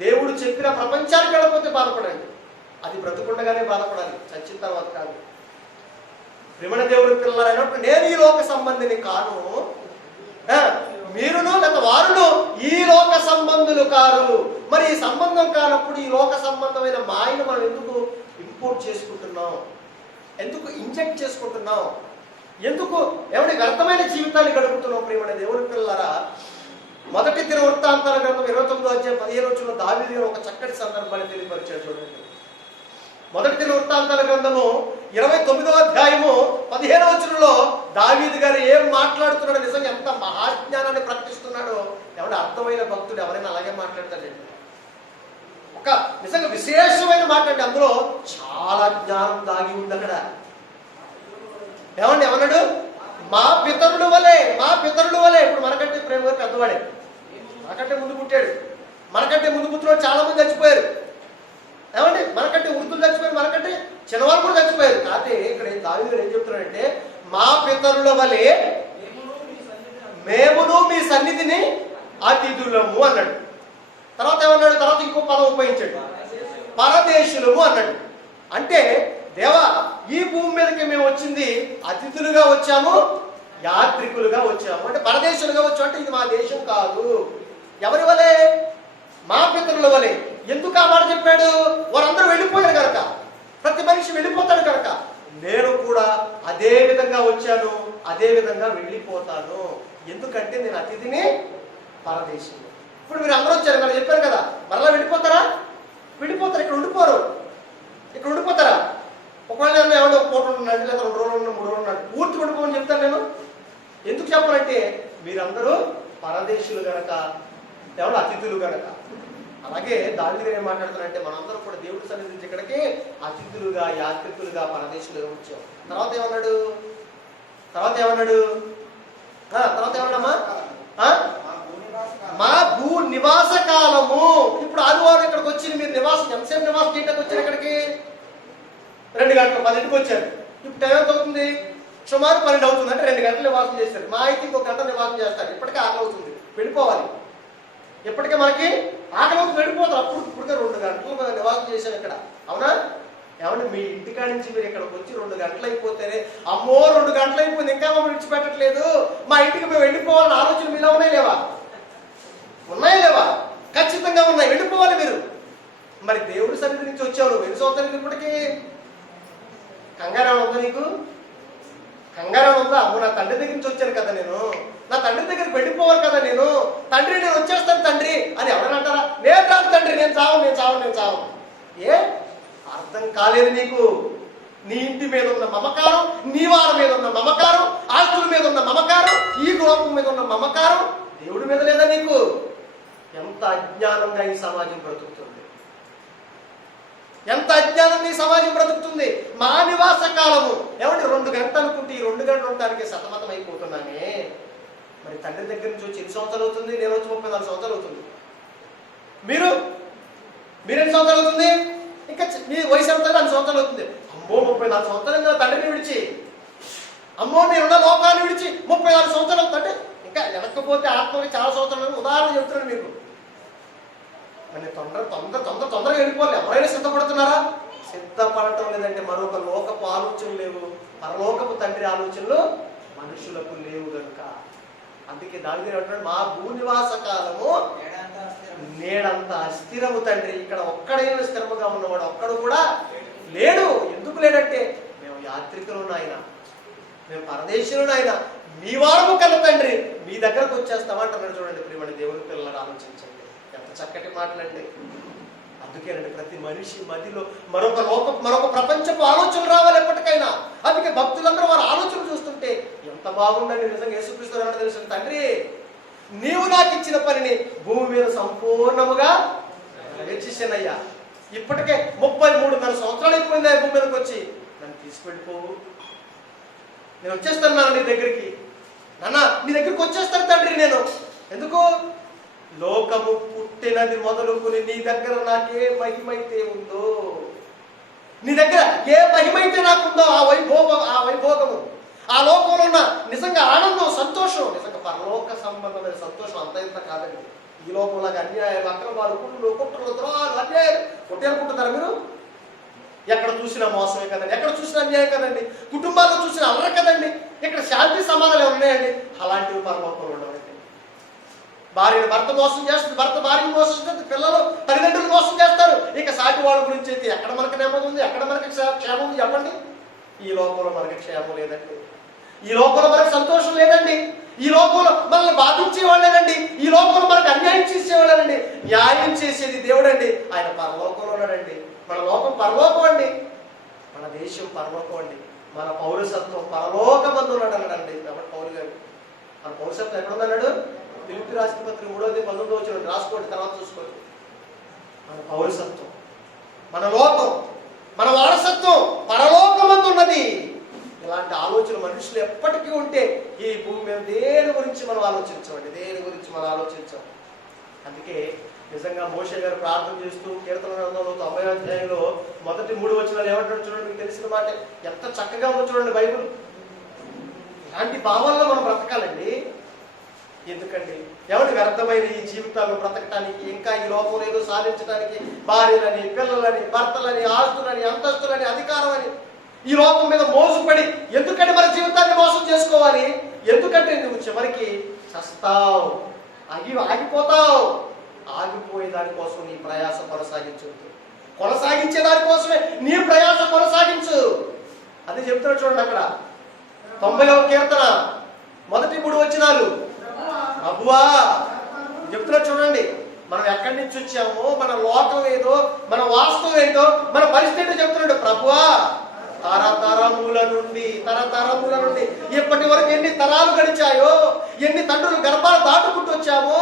దేవుడు చెప్పిన ప్రపంచానికి వెళ్ళకపోతే బాధపడండి. అది బ్రతుకుండగానే బాధపడాలి, చచ్చిన తర్వాత కాదు. ప్రేమణ దేవుడి పిల్లలైనప్పుడు నేను ఈ లోక సంబంధిని కాను, మీరును లేక వారును ఈ లోక సంబంధులు కారు. మరి ఈ సంబంధం కానప్పుడు ఈ లోక సంబంధమైన మాయను మనం ఎందుకు ఇంపోర్ట్ చేసుకుంటున్నాం? ఎందుకు ఇంజెక్ట్ చేసుకుంటున్నాం? ఎందుకు వ్యర్థమైన జీవితాన్ని గడుపుతున్నాం? ప్రియమైన దేవుని పిల్లలారా, మొదటి దినవృత్తాంతాల గ్రంథం 29వ అధ్యాయం 15వ వచనంలో దావీదు గారు ఒక చక్కటి సందర్భాన్ని తెలియపరిచారు. చూడండి, మొదటి దినవృత్తాంతాల గ్రంథము 29వ అధ్యాయము 15వ వచనంలో దావీదు గారు ఏం మాట్లాడుతున్నాడో, నిజంగా ఎంత మహాజ్ఞానాన్ని ప్రకటిస్తున్నాడో. అర్థమైన భక్తుడు ఎవరైనా అలాగే మాట్లాడతాడండి. ఒక నిజంగా విశేషమైన మాట అండి, అందులో చాలా జ్ఞానం దాగి ఉంది అక్కడ. ఏమన్నాడు? మా పితరుల వలె, మా పితరుల వలె. ఇప్పుడు మనకంటే ప్రేమ గారు పెద్దవాడే, మనకంటే ముందు పుట్టాడు, మనకంటే ముందు పుట్టిన చాలా మంది చచ్చిపోయారు. మనకంటే వృద్ధులు చచ్చిపోయారు, మనకంటే చిన్నవాళ్ళు కూడా చచ్చిపోయారు. కాకపోతే ఇక్కడ దావీదు గారు ఏం చెప్తున్నాడంటే, మా పితరుల వలె మేమును మీ సన్నిధిని అతిథులము అన్నాడు. తర్వాత ఏమన్నాడు? తర్వాత ఇంకో పదం ఉపయోగించాడు, పరదేశులము అన్నాడు. అంటే దేవా, ఈ భూమి మీదకి మేము వచ్చింది అతిథులుగా వచ్చాము, యాత్రికులుగా వచ్చాము. అంటే పరదేశులుగా వచ్చాము. అంటే ఇది మా దేశం కాదు. ఎవరి వలె? మా పితరుల వలె. ఎందుకు ఆ మాట చెప్పాడు? వారందరూ వెళ్ళిపోయారు కనుక, ప్రతి మనిషి వెళ్ళిపోతాడు కనుక నేను కూడా అదే విధంగా వచ్చాను, అదే విధంగా వెళ్ళిపోతాను. ఎందుకంటే నేను అతిథిని, పరదేశం. ఇప్పుడు మీరు అందరూ వచ్చారు కదా, చెప్పారు కదా, మరలా వెళ్ళిపోతారా? వెళ్ళిపోతారు. ఇక్కడ ఉండిపోరు. ఇక్కడ ఉండిపోతారా? ఒకవేళ నేను ఏమన్నా ఒక పూట ఉన్నాడు, లేదా 2 రోజులు ఉన్నా, 3 రోజులు ఉన్నాడు, పూర్తి ఉండిపోమని చెప్తాను నేను. ఎందుకు చెప్పాలంటే మీరందరూ పరదేశులు గనక, అతిథులు గనక. అలాగే దావీదు గారు ఏం మాట్లాడుతున్నారంటే, మనందరూ కూడా దేవుడి సన్నిధి నుంచి ఇక్కడికి అతిథులుగా, యాత్రికులుగా, పరదేశులుగా వచ్చాం. తర్వాత ఏమన్నాడు? ఏమన్నాడమ్మా? మా భూ నివాస కాలము. ఇప్పుడు ఆదివారం ఇక్కడికి వచ్చి మీరు నివాసం, ఎంతసేపు నివాసం చేయడానికి వచ్చారు? ఇక్కడికి 2 గంటలు, 10ంటికి వచ్చారు. ఇప్పుడు టైం ఎంత అవుతుంది? సుమారు 12 అవుతుంది. అంటే 2 గంటలు నివాసం చేశారు. మా అయితే ఇంకొక గంట నివాసం చేస్తారు. ఇప్పటికే ఆకలి అవుతుంది, వెళ్ళిపోవాలి. ఇప్పటికే మనకి ఆకలి అవుతుంది, వెళ్ళిపోతారు. ఇప్పటికే 2 గంటలు నివాసం చేశారు ఇక్కడ. అవునా? మీ ఇంటికాడ నుంచి మీరు ఇక్కడికి వచ్చి 2 గంటలు అయిపోతేనే, అమ్మో 2 గంటలు అయిపోయింది, ఇంకా మమ్మల్ని విడిచిపెట్టట్లేదు, మా ఇంటికి మేము వెళ్ళిపోవాలని ఆలోచన మీలో ఉన్నాయా లేవా? ఉన్నాయా లేవా? ఖచ్చితంగా ఉన్నాయి. వెళ్ళిపోవాలి మీరు. మరి దేవుడి సన్నిధి నుంచి వచ్చావు, నువ్వు ఎన్ని సంవత్సరాలు ఇప్పటికీ? కంగారా ఉందా నీకు? కంగారా ఉందా? అమ్మో నా తండ్రి దగ్గర నుంచి వచ్చాను కదా నేను, నా తండ్రి దగ్గరికి వెళ్ళిపోవాలి కదా నేను, తండ్రి నేను వచ్చేస్తాను తండ్రి అని ఎవరైనా అంటారా? నేను రాను తండ్రి, నేను చావు. ఏ అర్థం కాలేదు నీకు? నీ ఇంటి మీద ఉన్న మమకారం, నీ వారి మీద ఉన్న మమకారం, ఆస్తుల మీద ఉన్న మమకారం, ఈ లోకం మీద ఉన్న మమకారం దేవుడి మీద లేదా నీకు? ఎంత అజ్ఞానంగా ఈ సమాజం బ్రతుకుతుంది, ఎంత అజ్ఞానంగా ఈ సమాజం బ్రతుకుతుంది. మా నివాస కాలము 2 గంటలు అనుకుంటే ఈ 2 గంటలు ఉండడానికి సతమతం అయిపోతున్నానే. మరి తండ్రి దగ్గర నుంచి వచ్చి ఎన్ని సంవత్సరాలు అవుతుంది? నేను వచ్చి 34 సంవత్సరాలు అవుతుంది. మీరు ఎన్ని సంవత్సరాలు అవుతుంది? ఇంకా మీ వయసు ఎంత? 2 సంవత్సరాలు అవుతుంది. అమ్మో 34 సంవత్సరాలు తండ్రిని విడిచి, అమ్మో నేనున్న లోకాన్ని విడిచి 34 సంవత్సరాలు అవుతుందంటే ఇంకా వెనక్కపోతే ఆత్మకి చాలా సంవత్సరాలు. ఉదాహరణ చెప్తున్నాను మీకు. మరి తొందరగా వెళ్ళిపోవాలి. ఎవరైనా సిద్ధపడుతున్నారా? సిద్ధపడటం లేదంటే మరొక లోకపు ఆలోచనలు లేవు, పరలోకపు తండ్రి ఆలోచనలు మనుషులకు లేవు కనుక. అందుకే దావీదు అంటున్నాడు, మా భూనివాస కాలము నేడంత అస్థిరము తండ్రి. ఇక్కడ ఒక్కడైనా స్థిరముగా ఉన్నవాడు ఒక్కడు కూడా లేడు. ఎందుకు లేడంటే మేము యాత్రికులు నాయన, మేము పరదేశులు నాయన, మీ వారము కన్న తండ్రి మీ దగ్గరకు వచ్చేస్తామంటున్నాడు. చూడండి ప్రియమైన దేవుని పిల్లలు, ఆలోచించండి ఎంత చక్కటి మాటలండి. అందుకేనండి ప్రతి మనిషి మదిలో మరొక ప్రపంచపు ఆలోచనలు రావాలి ఎప్పటికైనా. అందుకే భక్తులందరూ వారి ఆలోచన చూస్తుంటే ఎంత బాగుందండి. నిజంగా యేసుక్రీస్తు అన్నాడు తెలుసు, తండ్రి నీవు నాకు ఇచ్చిన పనిని భూమి మీద సంపూర్ణముగా నెరవేర్చేసానయ్యా. ఇప్పటికే 33 సంవత్సరాలు అయిపోయింది భూమి మీదకి వచ్చి, నన్ను తీసుకెళ్ళిపోవు, నేను వచ్చేస్తాను నీ దగ్గరికి. నాన్న నీ దగ్గరికి వచ్చేస్తాను తండ్రి నేను. ఎందుకు? లోకము పుట్టినది మొదలుకుని నీ దగ్గర నాకే మహిమైతే ఉందో, నీ దగ్గర ఏ మహిమైతే నాకుందో ఆ వైభోగము, ఆ లోకంలో ఉన్న నిజంగా ఆనందం, సంతోషం, నిజంగా పరలోక సంబంధమైన సంతోషం అంత ఇంత కాదండి. ఈ లోకంలాగా అన్యాయాలు, అక్రమాలు, కుట్రలు, ద్రోహాలు, అన్యాయాలు కొట్టేనుకుంటున్నారు మీరు. ఎక్కడ చూసినా మోసమే కదండి, ఎక్కడ చూసినా అన్యాయం కదండి, కుటుంబాల్లో చూసినా అల్లరి కదండి. ఇక్కడ శాంతి సమాధానం ఉన్నాయండి. అలాంటివి పరలోకంలో ఉండవండి. భార్యను భర్త మోసం చేస్తుంది, భర్త భార్యను మోసం చేస్తుంది, పిల్లలు తల్లిదండ్రులు మోసం చేస్తారు. ఇక సాటి వాళ్ళ గురించి అయితే ఎక్కడ మనకు నెమ్మది ఉంది, ఎక్కడ మనకి క్షేమం ఉంది చెప్పండి? ఈ లోకంలో మనకి క్షేమం లేదండి, ఈ లోకంలో మనకు సంతోషం లేదండి, ఈ లోకంలో మనల్ని బాధించేవాళ్ళేనండి, ఈ లోకంలో మనకు అన్యాయం చేసేవాళ్ళేనండి. న్యాయం చేసేది దేవుడు అండి, ఆయన పరలోకంలో ఉన్నాడండి. మన లోకం పరలోకం అండి, మన దేశం పరలోకం అండి, మన పౌరసత్వం పరలోకమందు ఉన్నాడు అన్నాడండి కాబట్టి పౌరు గారు. మన పౌరసత్వం ఎక్కడుందన్నాడు? ఫిలిప్పీ రాసిన పత్రిక 3:19 రాసుకోండి, తర్వాత చూసుకోండి. మన పౌరసత్వం, మన లోకం, మన వారసత్వం పరలోకమందు ఉన్నది. ఇలాంటి ఆలోచన మనుషులు ఎప్పటికీ ఉంటే ఈ భూమి మీద దేని గురించి మనం ఆలోచించమండి, దేని గురించి మనం ఆలోచించాం. అందుకే నిజంగా మోషే గారు ప్రార్థన చేస్తూ కీర్తన గ్రంథంలో 90వ అధ్యాయంలో మొదటి 3 వచనాలు ఏమంటాడు చూడండి. మీకు తెలిసిన మాట ఎంత చక్కగా ఉందో చూడండి బైబిల్. ఇలాంటి భావాల్లో మనం బ్రతకాలండి. ఎందుకండి ఎవరి వ్యర్థమైన ఈ జీవితాల్లో బ్రతకటానికి, ఇంకా ఈ లోకంలో ఏదో సాధించడానికి భార్యలని, పిల్లలని, భర్తలని, ఆస్తులని, అంతస్తులని, అధికారం అని ఈ లోకం మీద మోసపడి ఎందుకంటే మన జీవితాన్ని మోసం చేసుకోవాలి? ఎందుకంటే నువ్వు చివరికి చస్తావు, ఆగిపోతావు. ఆగిపోయే దానికోసం నీ ప్రయాస కొనసాగించే దానికోసమే నీ ప్రయాస కొనసాగించు. అదే చెప్తున్నాడు చూడండి అక్కడ 90వ కీర్తన మొదటి 3 వచనాలు. ప్రభువా చెప్తున్నాడు చూడండి, మనం ఎక్కడి నుంచి వచ్చామో, మన లోకం ఏదో, మన వాస్తవం ఏంటో, మన పరిస్థితి చెప్తున్నాడు. ప్రభువా తరతరముల నుండి ఇప్పటి వరకు ఎన్ని తరాలు గడిచాయో, ఎన్ని తండ్రులు గర్భాలు దాటుకుంటూ వచ్చామో,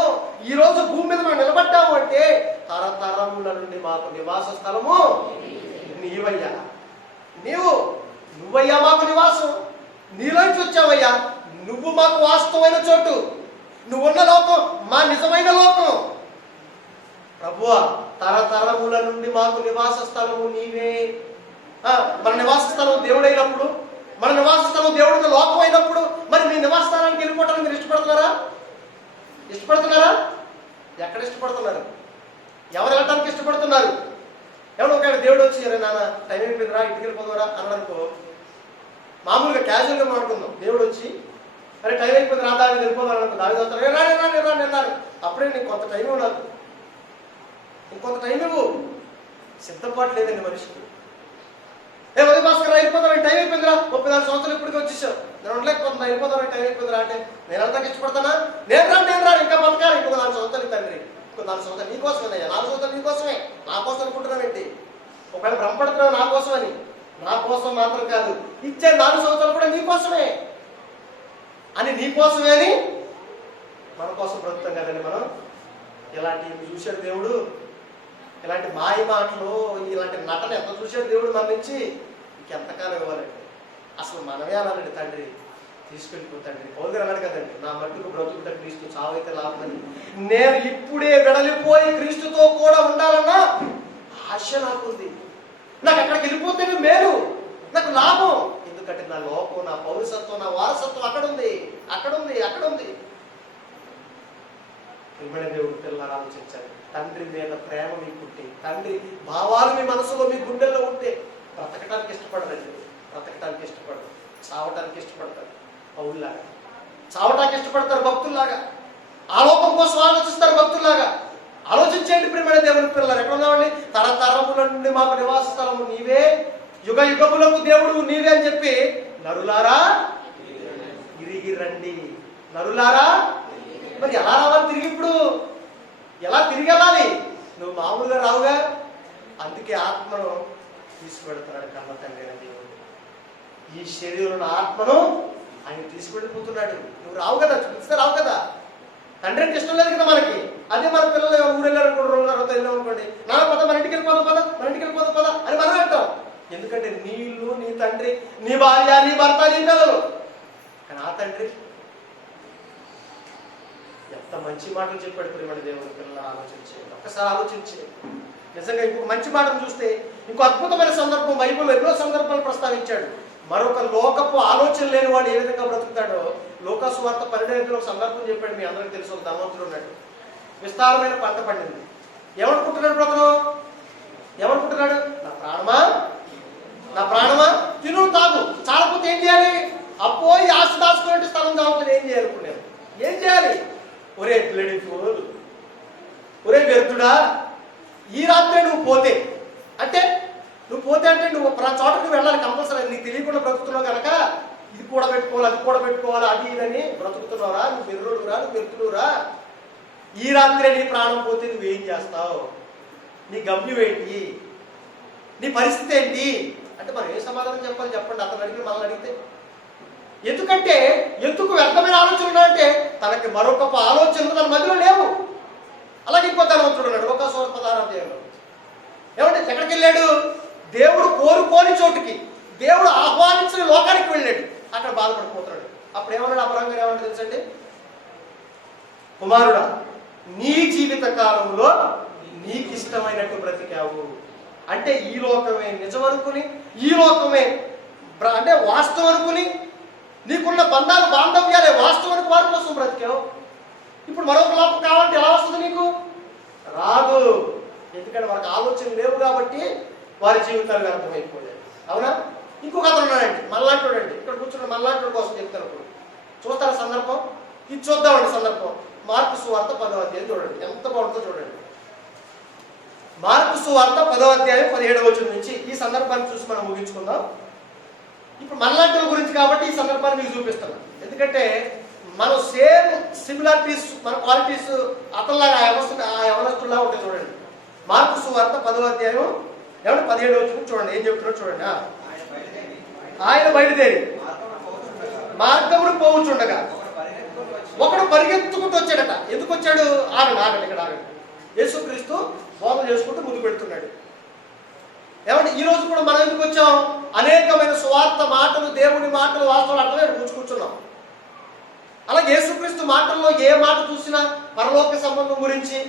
ఈ రోజు భూమి మీద మనం నిలబడ్డాము అంటే తరతరముల నుండి మాకు నివాస స్థలము నీవయ్యా. నువ్వయ్యా మాకు నివాసం, నీలోంచి వచ్చావయ్యా. నువ్వు మాకు వాస్తవమైన చోటు, నువ్వున్న లోకం మా నిజమైన లోకం. ప్రభువా తరతరముల నుండి మాకు నివాస స్థలము నీవే. మన నివాస స్థలం దేవుడైనప్పుడు, మన నివాస స్థలం దేవుడికి లోకం అయినప్పుడు, మరి మీ నివాస స్థానానికి వెళ్ళిపోవడానికి మీరు ఇష్టపడుతున్నారా? ఎక్కడ ఇష్టపడుతున్నారు? ఎవరు వెళ్ళటానికి ఇష్టపడుతున్నారు? ఎవరు ఒకవేళ దేవుడు వచ్చి నాన్న టైం అయిపోయిందిరా ఇంటికి వెళ్ళిపోదురా అన్నాడనుకో, మామూలుగా క్యాజువల్గా మాట్లాడుకుందాం. దేవుడు వచ్చి అరే టైం అయిపోయింది రా దాన్ని వెళ్ళిపోదాం అనుకో, దాని వస్తాను అప్పుడే నీకు కొంత టైం ఇవ్వలేదు, ఇంకొంత టైం ఇవ్వు. సిద్ధపాటు లేదండి మనిషికి. వది భాస్కర్ అయిపోతాను టైం అయిపోయిందిరా, 34 సంవత్సరాలు ఇప్పటికీ వచ్చేసావు, నేను ఉండలేకపోతున్నా, అయిపోతాను టైం అయిపోయిందిరా అంటే నేను అంతకు ఇష్టపడతానా? నేను రాను ఇంకా బతకాలి, ఇంకో 4 సంవత్సరాలు తండ్రి, ఇంకో 4 సంవత్సరాలు నీకోసమేనయ్యా, 4 సంవత్సరాలు నీకోసమే, నా కోసం అనుకుంటున్నానండి. ఒకవేళ భ్రమపడుతున్నావు నా కోసమని, నా కోసం మాత్రం కాదు, ఇచ్చే 4 సంవత్సరాలు కూడా నీకోసమే అని మన కోసం బ్రతుకుతాం కదండి మనం. ఇలాంటి చూశాడు దేవుడు, ఇలాంటి మాయ మాటలు, ఇలాంటి నటన ఎంత చూశాడు దేవుడు మన నుంచి. ఇంకెంతకాలం ఇవ్వాలండి? అసలు మనమే అనాలండి, తండ్రి తీసుకెళ్ళిపోతాండి. పౌలు అన్నాడు కదండి, నా మట్టుకు బ్రతుకుట క్రీస్తు, చావైతే లాభమని. నేను ఇప్పుడే వెడలిపోయి క్రీస్తుతో కూడా ఉండాలన్నా ఆశ నాకుంది. నాకు అక్కడికి వెళ్ళిపోతేనే మేలు, నాకు లాభం. ఎందుకంటే నా లోకం, నా పౌరసత్వం, నా వారసత్వం అక్కడుంది. దేవుడు పిల్లలు ఆలోచించాలి. తండ్రి మీద ప్రేమ మీకు ఉంటే, తండ్రి భావాలు మీ మనసులో, మీ గుండెల్లో ఉంటే బ్రతకటానికి ఇష్టపడరండి, చావటానికి ఇష్టపడతారు. పౌరులాగా చావటానికి ఇష్టపడతారు, భక్తుల్లాగా. ఆలోకం కోసం ఆలోచిస్తారు, భక్తుల్లాగా. ఆలోచించండి ప్రియమైన దేవుని పిల్లలు, ఎక్కడ ఉన్నామండి? తరతరముల నుండి మాకు నివాస స్థలము నీవే, యుగ యుగములకు దేవుడు నీవే అని చెప్పి నరులారా తిరిగి రండి. నరులారా, మరి ఎలా రావాలి తిరిగి? ఇప్పుడు ఎలా తిరిగి వెళ్ళాలి? నువ్వు మామూలుగా రావుగా. అందుకే ఆత్మను తీసుకువెళ్తున్నాడు కన్న తండ్రి అయిన దేవుడు. ఈ శరీరంలో ఆత్మను ఆయన తీసుకువెళ్ళిపోతున్నాడు. నువ్వు రావు కదా, చూపిస్తే రావు కదా. తండ్రి అంటే ఇష్టం లేదు కదా మనకి. అదే మన పిల్లలు ఊరు వెళ్ళారు అనుకోండి, 2 రోజులు వెళ్ళాం అనుకోండి, నా పద మన ఇంటికి వెళ్ళిపోదాం పద, మన ఇంటికి వెళ్ళిపోదాం పద అని మనం అంటాం. ఎందుకంటే నీళ్ళు, నీ తండ్రి, నీ భార్య, నీ భర్త, నీ పిల్లలు. కానీ ఆ తండ్రి ఎంత మంచి మాటలు చెప్పాడు ప్రియమైన దేవుని పిల్లలు. ఆలోచించే, ఒక్కసారి ఆలోచించే. నిజంగా ఇంకొక మంచి మాటను చూస్తే ఇంకో అద్భుతమైన సందర్భం బైబిల్లో ఎన్నో సందర్భాలు ప్రస్తావించాడు. మరొక లోకపు ఆలోచన లేని వాడు ఏ విధంగా బ్రతుకుతాడో లోకాసు వార్త 12 సందర్భం చెప్పాడు. మీ అందరికీ తెలుసు. ఒక ధనవంతుడు ఉన్నాడు, విస్తారమైన పంట పండింది. ఏమనుకుంటున్నాడు బ్రతను? ఏమనుకుంటున్నాడు? నా ప్రాణమా, నా ప్రాణమా, తిను తాగు, చాలకపోతే ఏం చేయాలి? అప్పో ఈ ఆస్తి దాచుకున్నట్టు స్థలం కావుతుంది. ఏం చేయాలి ఇప్పుడు నేను? ఏం చేయాలి? ఒరే బ్లడీ ఫూల్, ఒరే వ్యర్థుడా, ఈ రాత్రే నువ్వు పోతే అంటే నువ్వు చోటకు వెళ్ళాలి కంపల్సరీ. నీకు తెలియకుండా బ్రతుకుతున్నావు కనుక ఇది కూడా పెట్టుకోవాలి, అది కూడా పెట్టుకోవాలి, అది ఇదని బ్రతుకుతున్నావురా. నువ్వు బెర్రుడురా, నువ్వు వ్యర్థుడురా. ఈ రాత్రే నీ ప్రాణం పోతే నువ్వేం చేస్తావు? నీ గమ్యం ఏంటి? నీ పరిస్థితి ఏంటి అంటే మనం ఏ సమాధానం చెప్పాలి చెప్పండి? అతను అడిగి మనల్ని అడిగితే. ఎందుకంటే ఎందుకు వ్యర్థమైన ఆలోచన ఉన్నాయంటే తనకి మరొక ఆలోచనలు తన మధ్యలో లేవు. అలాగే ఇంకో ధనవంతుడు ఉన్నాడు. లోకాసు వార్త 16వ అధ్యాయంలో ఏమంటే ఎక్కడికి వెళ్ళాడు? దేవుడు కోరుకోని చోటుకి, దేవుడు ఆహ్వానించిన లోకానికి వెళ్ళాడు. అక్కడ బాధపడిపోతున్నాడు. అప్పుడు ఏమన్నాడు? అపరంగా ఏమన్నా తెలుసండి? కుమారుడా, నీ జీవిత కాలంలో నీకు ఇష్టమైనట్టు బ్రతికావు. అంటే ఈ లోకమే నిజం అనుకుని, ఈ లోకమే అంటే వాస్తవం అనుకుని, నీకున్న బంధాలు బాంధవ్యాలే వాస్తవానికి వారి కోసం బ్రతికావు. ఇప్పుడు మరొక లోకం కావాలంటే ఎలా వస్తుంది? నీకు రాదు. ఎందుకంటే వారికి ఆలోచనలు లేవు కాబట్టి వారి జీవితాలు వ్యర్థమైపోయాయి. అవునా? ఇంకొక అతను ఉన్నాడండి, మళ్ళాంటోడండి. ఇక్కడ కూర్చున్న మళ్ళాంటోడు కోసం చెప్తాను. ఇప్పుడు చూస్తారా సందర్భం? ఇది చూద్దామండి సందర్భం. మార్కు సువార్త 10వ అధ్యాయం చూడండి, ఎంత బాగుంటుందో చూడండి. మార్కు సువార్త 10వ అధ్యాయం 17వ వచనం నుంచి ఈ సందర్భాన్ని చూసి మనం ముగించుకుందాం. ఇప్పుడు మనలాంటి గురించి కాబట్టి ఈ సందర్భాన్ని మీకు చూపిస్తున్నాం. ఎందుకంటే మనం సేమ్ సిమిలారిటీస్, మన క్వాలిటీస్ అతనిలాగా ఆ యవనస్తుల్లా ఉంటాయి. చూడండి మార్కు సువార్త 10వ అధ్యాయం 17వ వచనం చూడండి. ఏం చెప్తున్నారో చూడండి. ఆయన బయలుదేరి మార్గమును పోవుచుండగా ఒకడు పరిగెత్తుకుంటూ వచ్చాడట. ఎందుకు వచ్చాడు? ఆగండి ఇక్కడ ఆగండి. యేసుక్రీస్తు బోధన చేసుకుంటూ ముందు పెడుతున్నాడు. ఏమంటే ఈ రోజు కూడా మనం ఎందుకు వచ్చాం? అనేకమైన సువార్త మాటలు, దేవుని మాటలు, వాస్తవాలు అర్థమే కూర్చున్నాం. అలాగే యేసుక్రీస్తు మాటల్లో ఏ మాట చూసినా పరలోక సంబంధం గురించి,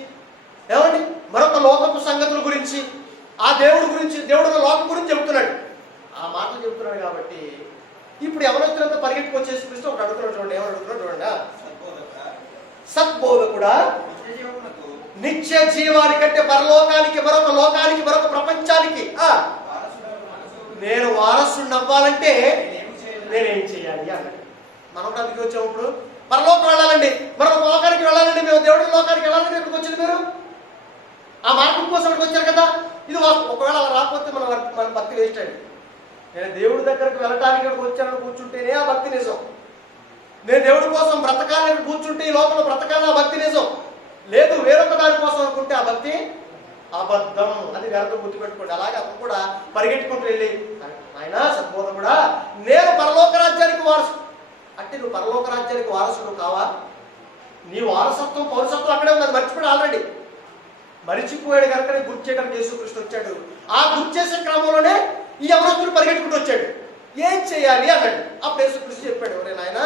ఏమండి మరొక లోకపు సంగతుల గురించి, ఆ దేవుడి గురించి, దేవుడు లోకం గురించి చెబుతున్నాడు. ఆ మాటలు చెబుతున్నాడు కాబట్టి ఇప్పుడు ఎవరైతే పరిగెట్టుకు వచ్చి యేసుక్రీస్తు ఒకటి అడుగుతున్నాడు. చూడండి, ఏమని అడుగుతున్నాడు చూడండి. సద్బోధకుడా, నిత్య జీవానికంటే పరలోకానికి, మరొక లోకానికి, మరొక ప్రపంచానికి నేను వారసుని అవ్వాలంటే నేనేం చేయాలి అన్నాడు. మనం అందుకు వచ్చేప్పుడు పరలోకం వెళ్ళాలండి, మరొక లోకానికి వెళ్ళాలండి, మేము దేవుడి లోకానికి వెళ్ళాలండి. ఎక్కడికి వచ్చింది మీరు? ఆ మార్గం కోసం ఇక్కడికి వచ్చారు కదా. ఇది ఒకవేళ అలా రాకపోతే మన భక్తి వేస్ట్ అండి. నేను దేవుడి దగ్గరకు వెళ్ళటానికి ఇక్కడికి వచ్చానని కూర్చుంటేనే ఆ భక్తి నిజం. నేను దేవుడి కోసం బ్రతకాలని కూర్చుంటే ఈ లోకంలో బ్రతకాలని ఆ భక్తి నిజం. లేదు వేరొక దాని కోసం అనుకుంటే ఆ భక్తి అబద్ధం. అది వ్యర్థం, గుర్తుపెట్టుకోండి. అలాగే అతను కూడా పరిగెట్టుకుంటూ వెళ్ళి, ఆయన సద్బోధ కూడా నేను పరలోక రాజ్యానికి వారసు అంటే నువ్వు పరలోక రాజ్యానికి వారసుడు కావా? నీ వారసత్వం, పౌరసత్వం అక్కడే ఉంది. అది మర్చిపోయాడు ఆల్రెడీ. మరిచిపోయాడు కనుక గుర్తు చేయడానికి యేసుక్రీస్తు వచ్చాడు. ఆ గుర్తు చేసే క్రమంలోనే ఈ యవనస్తుడు పరిగెట్టుకుంటూ వచ్చాడు. ఏం చేయాలి అన్నాడు. అప్పుడు యేసుక్రీస్తు చెప్పాడు, ఒరే నాయన,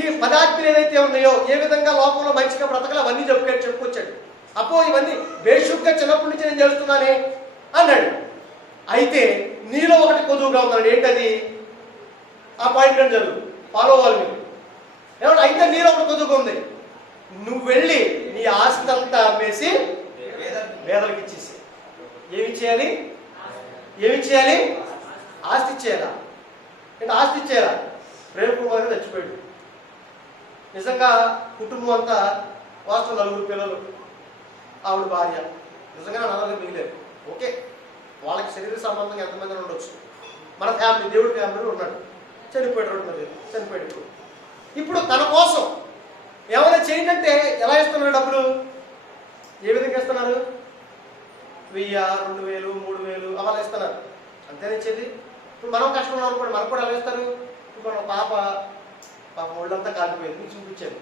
ఈ పదార్థాలు ఏదైతే ఉన్నాయో, ఏ విధంగా లోకంలో మంచిగా బ్రతకలు అవన్నీ చెప్పుకొచ్చాడు. అప్పో ఇవన్నీ బేషుగ్గా చిన్నప్పటి నుంచి నేను చేస్తున్నానే అన్నాడు. అయితే నీలో ఒకటి కొదువుగా ఉన్నాడు. ఏంటది? ఆ పాయింట్ అని చదువు, ఫాలో అవ్వాలి మీరు. ఏమంటే అయితే నీలో ఒకటి కొదువుగా ఉంది. నువ్వు వెళ్ళి నీ ఆస్తి అంతా అమ్మేసి పేదలకు ఇచ్చేసి. ఏమి చేయాలి? ఆస్తి ఇచ్చేయాలా? అంటే ఆస్తి ఇచ్చేయాలా? ప్రేమ కుమార్ చచ్చిపోయాడు. నిజంగా కుటుంబం అంతా వాస్తవం 4 పిల్లలు, ఆవిడ భార్య. నిజంగా నలుగురు మిగిలేదు. ఓకే, వాళ్ళకి శరీర సంబంధంగా ఎంతమంది ఉండొచ్చు. మన ఫ్యామిలీ, దేవుడి ఫ్యామిలీలో ఉన్నాడు. చనిపోయాడు, రోడ్డు మీద చనిపోయాడు. ఇప్పుడు తన కోసం ఏమైనా చేయండి అంటే ఎలా ఇస్తున్నారు డబ్బులు? ఏ విధంగా ఇస్తున్నారు? 1000, 2000, 3000 అలా ఇస్తున్నారు. అంతేనా ఇచ్చేది? ఇప్పుడు మనం కష్టం అనుకోండి, మనకు కూడా ఎలా ఇస్తారు? ఇప్పుడు మన పాప ఒళ్ళంతా కాలిపోయింది, చూపించారు.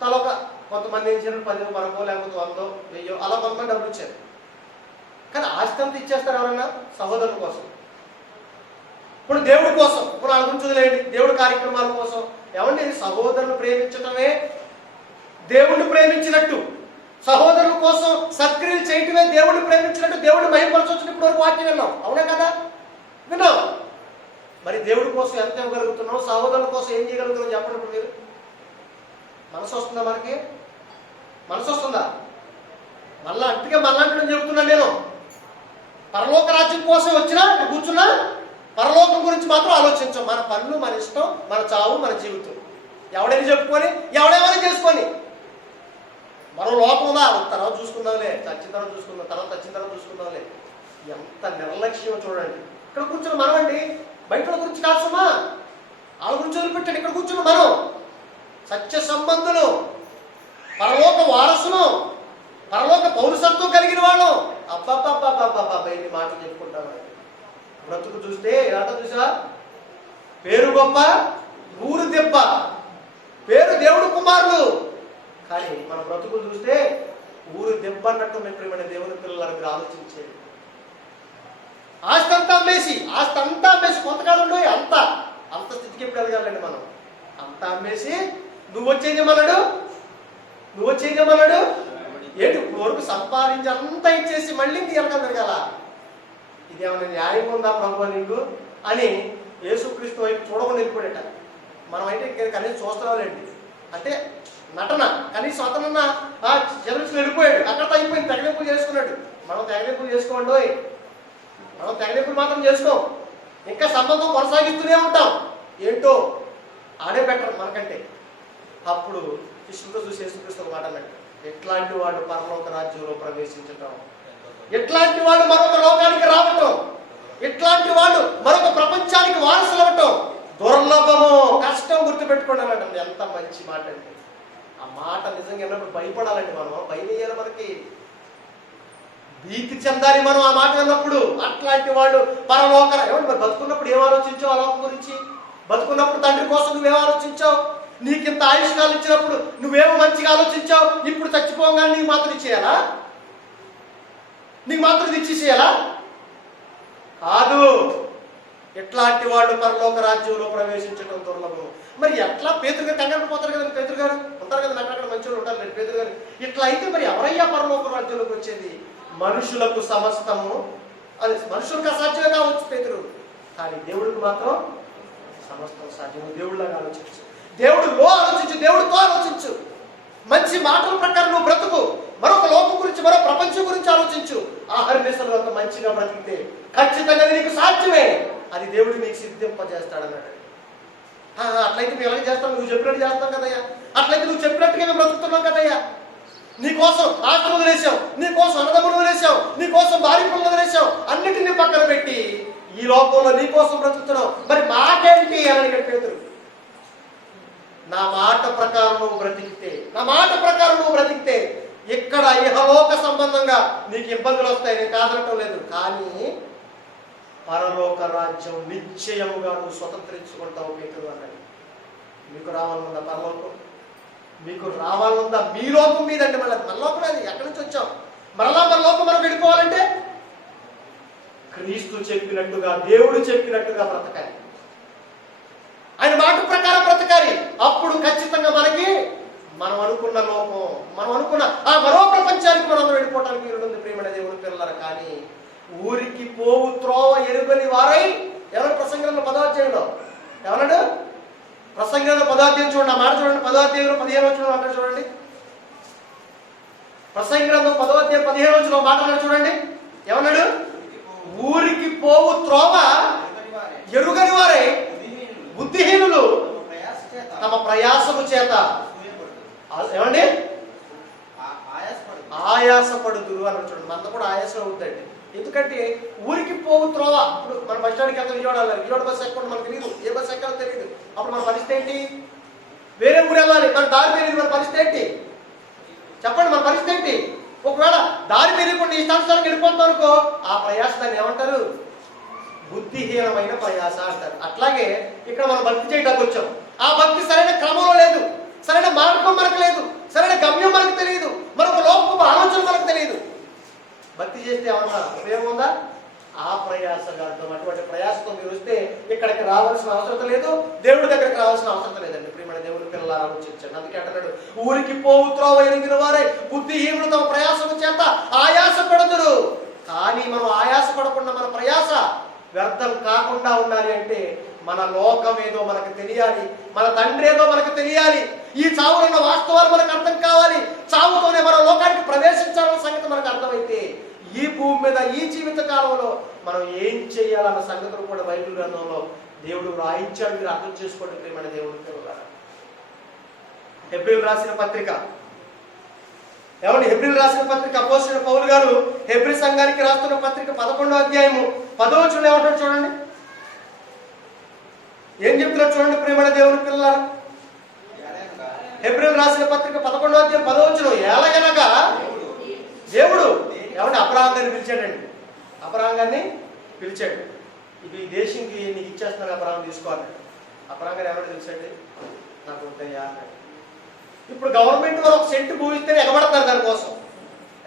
తలొక కొంతమంది ఏం చేయాలి, 10 మనకో లేకపోతే 100, 1000 అలా కొంతమంది డబ్బులు ఇచ్చారు. కానీ ఆస్తి అంతా ఇచ్చేస్తారు ఎవరన్నా? సహోదరుల కోసం. ఇప్పుడు దేవుడి కోసం, ఇప్పుడు వాళ్ళ గురించి వదిలేయండి, దేవుడి కార్యక్రమాల కోసం. ఏమంటే సహోదరులు ప్రేమించటమే దేవుణ్ణి ప్రేమించినట్టు, సహోదరుల కోసం సత్క్రియలు చేయటమే దేవుడిని ప్రేమించినట్టు, దేవుడిని మహిమపరచొచ్చినప్పుడు వరకు వాక్యం విన్నాం. అవునా కదా? విన్నాం. మరి దేవుడి కోసం ఎంత ఇవ్వగలుగుతున్నాం, సహోదరుల కోసం ఏం చేయగలుగుతున్నాం చెప్పండి. ఇప్పుడు మీరు మనసు వస్తుందా? మనకి మనసు వస్తుందా? మళ్ళా అంతగా మళ్ళంటే చెబుతున్నాను నేను, పరలోక రాజ్యం కోసం వచ్చినా కూర్చున్నా పరలోకం గురించి మాత్రం ఆలోచించాం. మన పనులు, మన ఇష్టం, మన చావు, మన జీవితం ఎవడైనా చెప్పుకొని ఎవడేమైనా చేసుకొని మరో లోకం ఉందా, తర్వాత చూసుకుందాంలే, చచ్చిన తర్వాత చూసుకుందాం, తర్వాత చచ్చిన తర్వాత చూసుకుందాంలే. ఎంత నిర్లక్ష్యం చూడండి. ఇక్కడ కూర్చున్న మనం అండి, బయట గురించి కాదు సుమా, వాళ్ళ గురించి వదిలిపెట్టాడు. ఇక్కడ కూర్చున్న మనం సత్య సంబంధులు, పరలోక వారసులు, పరలోక పౌరసత్వం కలిగిన వాళ్ళు. అబ్బాబ్బాబ్బాబ్బాబ్బా ఇన్ని మాటలు చెప్పుకుంటాం. బ్రతుకు చూస్తే ఏట చూసా, పేరు గొప్ప, ఊరు దెబ్బ. పేరు దేవుడు కుమారులు, కానీ మన బ్రతుకులు చూస్తే ఊరు దెబ్బ అన్నట్టు ప్రియమైన దేవుని పిల్లలను మీరు ఆలోచించేది. ఆస్తి అంతా అమ్మేసి కొంతకాలంలో అంత స్థితికి ఎప్పుడు ఎదగాలండి మనం? అంతా అమ్మేసి నువ్వు వచ్చేయమన్నాడు ఏంటి? వరకు సంపాదించి అంతా ఇచ్చేసి మళ్ళీ వెనకాల తిరగాల? ఇదేమన్నా న్యాయం ఉందా ప్రభు నీకు అని యేసుక్రీస్తు వైపు చూడకుండా వెళ్ళిపోయాట. మనం అయితే కనీసం చూస్తున్నాంలేండి, అంటే నటన, కనీసం అతనన్న జనరేషన్ వెళ్ళిపోయాడు, అక్కడతో అయిపోయింది, తెగలింపులు చేసుకున్నాడు. మనం తెగలింపులు చేసుకోండి, మనం తెగలింపులు మాత్రం చేసుకోం, ఇంకా సంబంధం కొనసాగిస్తూనే ఉంటాం. ఏంటో ఆడే బెటర్ మనకంటే. అప్పుడు కృష్ణుతో చూసి యేసుక్రీస్తు మాట అన్నాడు, ఎట్లాంటి వాడు పరలోక రాజ్యంలో ప్రవేశించటం, ఎట్లాంటి వాడు మరొక లోకానికి రావటం, ఎట్లాంటి వాడు మరొక ప్రపంచానికి వారసులు అవ్వటం దుర్లభము, కష్టం. గుర్తుపెట్టుకోండి అన్నట్టు. ఎంత మంచి మాట అండి ఆ మాట. నిజంగా ఎన్నప్పుడు భయపడాలండి, మనం భయం వేయాలి, మనకి భీతి చెందాలి మనం ఆ మాట విన్నప్పుడు. అట్లాంటి వాళ్ళు పరలోక, ఏమంటే మరి బతుకున్నప్పుడు ఏం ఆలోచించావు ఆ లోకం గురించి? బతుకున్నప్పుడు తండ్రి కోసం నువ్వేం ఆలోచించావు? నీకింత ఆయుష్కాలు ఇచ్చినప్పుడు నువ్వేమో మంచిగా ఆలోచించావు. ఇప్పుడు చచ్చిపోగానే నీకు మాత్రం ఇచ్చేయాలా? నీకు మాత్రం ఇచ్చేసేయాలా? కాదు. ఎట్లాంటి వాళ్ళు పరలోక రాజ్యంలో ప్రవేశించడం దుర్లభం. మరి ఎట్లా? పేతురు గారు కంగారు పోతారు కదా, పేతురు గారు ఉంటారు కదా, అక్కడ మంచి వాళ్ళు ఉంటారు లేదు పేతురు గారు. ఇట్లా అయితే మరి ఎవరయ్యా పరలోక రాజ్యంలోకి వచ్చేది? మనుషులకు సమస్తము, అది మనుషులకు అసాధ్యమే కావచ్చు పేతురు, కానీ దేవుడికి మాత్రం సమస్తం సాధ్యము. దేవుడిలాగా ఆలోచించు, దేవుడిలో ఆలోచించు, దేవుడితో ఆలోచించు. మంచి మాటల ప్రకారం నువ్వు బ్రతుకు. మరొక లోకం గురించి, మరో ప్రపంచం గురించి ఆలోచించు. ఆహార నిశలు అంత మంచిగా బ్రతికితే ఖచ్చితంగా నీకు సాధ్యమే. అది దేవుడు నీకు సిద్ధింపజేస్తాడన్నాడు. అట్లయితే మేము ఎలాగ చేస్తాం? నువ్వు చెప్పినట్టు చేస్తాం కదయ్యా. అట్లయితే నువ్వు చెప్పినట్టుగా మేము బ్రతుకుతున్నాం కదయ్యా. నీకోసం ఆస్తులు వదిలేసావు, నీకోసం అన్నదమ్ములు వదిలేసావు, నీకోసం భార్య పిల్లలు వదిలేసావు, అన్నిటినీ పక్కన పెట్టి ఈ లోకంలో నీకోసం బ్రతుకుతున్నావు. మరి మాకేంటి అని అడిగాడు పేతురు. నా మాట ప్రకారం నువ్వు బ్రతికితే ఇక్కడ ఇహలోక సంబంధంగా నీకు ఇబ్బందులు వస్తాయి, నేను కాదనటం లేదు, కానీ పరలోక రాజ్యం నిశ్చయముగా నువ్వు స్వతంత్రించుకుంటావు పేతురు అన్నాడు. మీకు రావాలనుందా పరలోకం? మీకు రావాలనుందా? మీ లోకం మీదండి. మళ్ళీ మన లోకం అది ఎక్కడి నుంచి వచ్చాం? మరలా మన లోకం మనం వెళ్ళిపోవాలంటే క్రీస్తు చెప్పినట్టుగా, దేవుడు చెప్పినట్టుగా బ్రతకాలి, ఆయన మాట ప్రకారం బ్రతకాలి. అప్పుడు ఖచ్చితంగా మనకి మనం అనుకున్న లోకం, మనం అనుకున్న ఆ మరో ప్రపంచానికి మనం వెళ్ళిపోవడానికి వీలుంది ప్రియమైన దేవుని పిల్లలు. కానీ ఊరికి పోవు త్రోవ ఎరుగని వారై, ఎవరు ప్రసంగంలో 10వ అధ్యాయంలో ఏమన్నాడు? ప్రసంగంలో 10వ అధ్యాయం చూడండి, ఆ మాట చూడండి. 10వ అధ్యాయంలో 15వ వచనం అంటారు చూడండి. ప్రసంగంలో 10వ అధ్యాయం 15వ వచనం మాట చూడండి. ఏమన్నాడు? ఊరికి పోవు త్రోవ ఎరుగని వారై, బుద్ధిహీనులు తమ ప్రయాసము చేత ఏమండి ఆయాసపడుదురు అని చూడండి. మన కూడా ఆయాసం అవుతుందండి. ఎందుకంటే ఊరికి పోవు త్రోవ. ఇప్పుడు మన బస్ స్టాండ్కి వెళ్తాం, విజయవాడ బస్సు ఎక్కడ మనకు తెలియదు, ఏ బస్సు ఎక్కాలో తెలియదు. అప్పుడు మన పరిస్థితి ఏంటి? వేరే ఊరు వెళ్ళాలి, మన దారి తెలియదు, మన పరిస్థితి ఏంటి చెప్పండి? మన పరిస్థితి ఏంటి? ఒకవేళ దారి తెలియకుండా ఇష్టానుసారం వెళ్ళిపోతాం అనుకో, ఆ ప్రయాస దాన్ని ఏమంటారు? బుద్ధిహీనమైన ప్రయాస అంటారు. అట్లాగే ఇక్కడ మనం భక్తి చేయడానికి వచ్చాం. ఆ భక్తి సరైన క్రమంలో లేదు, సరైన మార్గం మనకు లేదు, సరైన గమ్యం మనకు తెలియదు, మరొక లోకపు ఆలోచన మనకు తెలియదు. భక్తి చేస్తే ఏమన్నా ఉపయోగం ఉందా? ఆ ప్రయాసగా అర్థం. అటువంటి ప్రయాసతో మీరు వస్తే ఇక్కడికి రావాల్సిన అవసరం లేదు, దేవుడి దగ్గరికి రావాల్సిన అవసరం లేదండి. ప్రియమైన దేవుని పిల్లలు ఆలోచించండి. అందుకే అంటున్నాడు, ఊరికి పోవు త్రోవ ఎరిగిన వారే బుద్ధిహీనులు తమ ప్రయాసము చేత ఆయాస పడుతురు. కానీ మనం ఆయాస పడకుండా మన ప్రయాస వ్యర్థం కాకుండా ఉండాలి అంటే మన లోకం ఏదో మనకు తెలియాలి, మన తండ్రి ఏదో మనకు తెలియాలి, ఈ చావులో వాస్తవాలు మనకు అర్థం కావాలి. చావుతోనే మన లోకానికి ప్రవేశించాలన్న సంగతి మనకు అర్థమైతే ఈ భూమి మీద ఈ జీవిత కాలంలో మనం ఏం చేయాలన్న సంగతులు కూడా బైబిల్ గ్రంథంలో దేవుడు రాయించాడు. మీరు అర్థం చేసుకోండి ప్రియమైన దేవుడి పిల్లలారా. హెబ్రీయులకు రాసిన పత్రిక, హెబ్రీయులకు రాసిన పత్రిక అపోస్తలుడైన పౌలు గారు హెబ్రీ సంఘానికి రాస్తున్న పత్రిక 11వ అధ్యాయము 10వ వచనంలో ఏమంటాడు చూడండి. ఏం చెప్తున్నారు చూడండి ప్రియమైన దేవుని పిల్లలారా. హెబ్రీయులకు రాసిన పత్రిక 11వ అధ్యాయం 10వ వచనం, ఎలాగనగా దేవుడు అబ్రహాం గారిని పిలిచాడండి. అబ్రహాం గారిని పిలిచాడు. ఇక ఈ దేశంకి నీకు ఇచ్చేస్తున్నాను, అబ్రహాం తీసుకోవాలి. అబ్రహాం గారు ఎవరు తెలిసండి? నాకు ఉంటాయా అన్నాడు. ఇప్పుడు గవర్నమెంట్ వారు 1 సెంటు భూమి ఇస్తేనే ఎగబడతారు దానికోసం.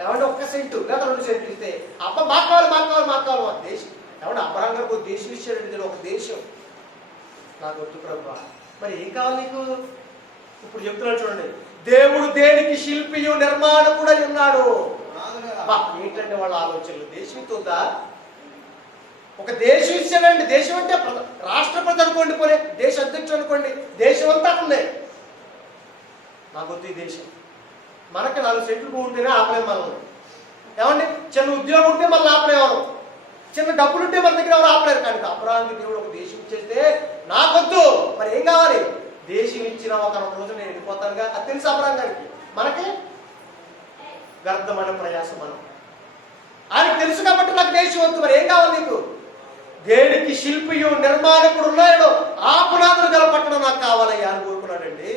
ఏమంటే 1 సెంటు లేదా 2 సెంట్లు ఇస్తే మాకు కావాలి దేశం. ఏమంటే అబ్రహాం గారికి ఒక దేశం ఇచ్చాడండి, ఒక దేశం. నాకు వద్దు ప్రభా, మరి ఏం కావాలి నీకు? ఇప్పుడు చెప్తున్నాడు చూడండి, దేవుడు దేనికి శిల్పియు నిర్మాణకుడై ఉన్నాడు. ఏంటంటే వాళ్ళ ఆలోచనలు దేశం ఉందా? ఒక దేశం ఇచ్చాడండి. దేశం అంటే రాష్ట్రపతి అనుకోండి, పోనీ దేశ అధ్యక్షుడు అనుకోండి, దేశం అంతా ఉంది. నాకు వద్దు ఈ దేశం. మనకి 4 సెంట్లు భూమి ఉంటేనే ఆపలేము మనం. ఏమండి చిన్న ఉద్యోగం ఉంటే మనల్ని ఆపలేము, చిన్న డబ్బులు ఉంటే మన దగ్గర ఎవరు ఆపలేరు. కానీ అబ్రహాముకి దేవుడు ఒక దేశం ఇచ్చేస్తే నాకొద్దు, మరి ఏం కావాలి? దేశం ఇచ్చిన ఒక రోజు నేను వెళ్ళిపోతానుగా. అది తెలుసు అబ్రహాం గారికి. మనకి వ్యర్థమైన ప్రయాసం మనం. ఆయనకు తెలుసు కాబట్టి నాకు దేశం వద్దు, మరి ఏం కావాలి నీకు? దేనికి శిల్పియు నిర్మాణకుడు ఉన్నాడో ఆ పునాదులు గల పట్టణం నాకు కావాలయ్యా అని కోరుకున్నాడండి.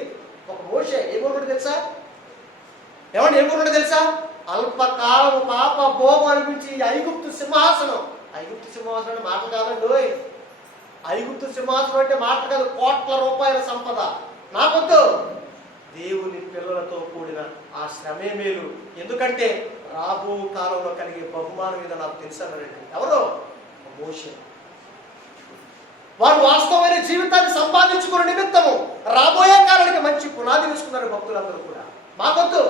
ఒక మోషే ఏం కోరుకున్నాడు తెలుసా? ఏం కోరుకున్నాడు తెలుసా? అల్పకాలం పాప భోగం అనిపించి ఐగుప్తు సింహాసనం. ఐగుప్తు సింహాసనం అంటే మాట కాదండి. ఐగుప్తు సింహాసనం అంటే మాట కాదు, కోట్ల రూపాయల సంపద. నాకొద్దు. దేవుని పిల్లలతో కూడిన ఆ శ్రమే మేలు, ఎందుకంటే రాబో కాలంలో కలిగే బహుమానం మీద నాకు తెలుసు అన్నాడండి. ఎవరో? మోషే. వారు వాస్తవమైన జీవితాన్ని సంపాదించుకున్న నిమిత్తము రాబోయే కాలానికి మంచి పునాది వేసుకున్నారు భక్తులందరూ కూడా. మాకొద్దు.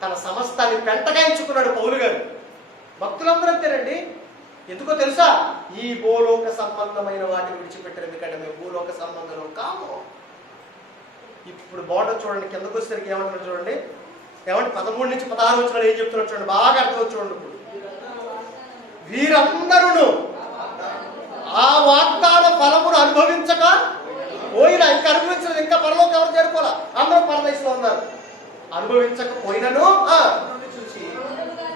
తన సమస్తాన్ని పెంటగాయించుకున్నాడు పౌలు గారు. భక్తులందరూ అంతేనండి. ఎందుకో తెలుసా? ఈ భూలోక సంబంధమైన వాటిని విడిచిపెట్టారు. ఎందుకంటే మేము భూలోక సంబంధం కాము. ఇప్పుడు బాగుంటుంది చూడండి, కిందకు వచ్చేసరికి ఏమంటున్నారు చూడండి. 13 నుంచి 16 వచనాలు ఏం చెప్తున్నారు చూడండి, బాగా అర్థం చూడండి. ఇప్పుడు వీరందరూ ఆ వాగ్దాన ఫలమును అనుభవించక పోయినా, ఇంకా అనుభవించలేదు, ఇంకా పరలోకి ఎవరు చేరుకోవాలా, అందరూ పరదేశంలో ఉన్నారు. అనుభవించకపోయినను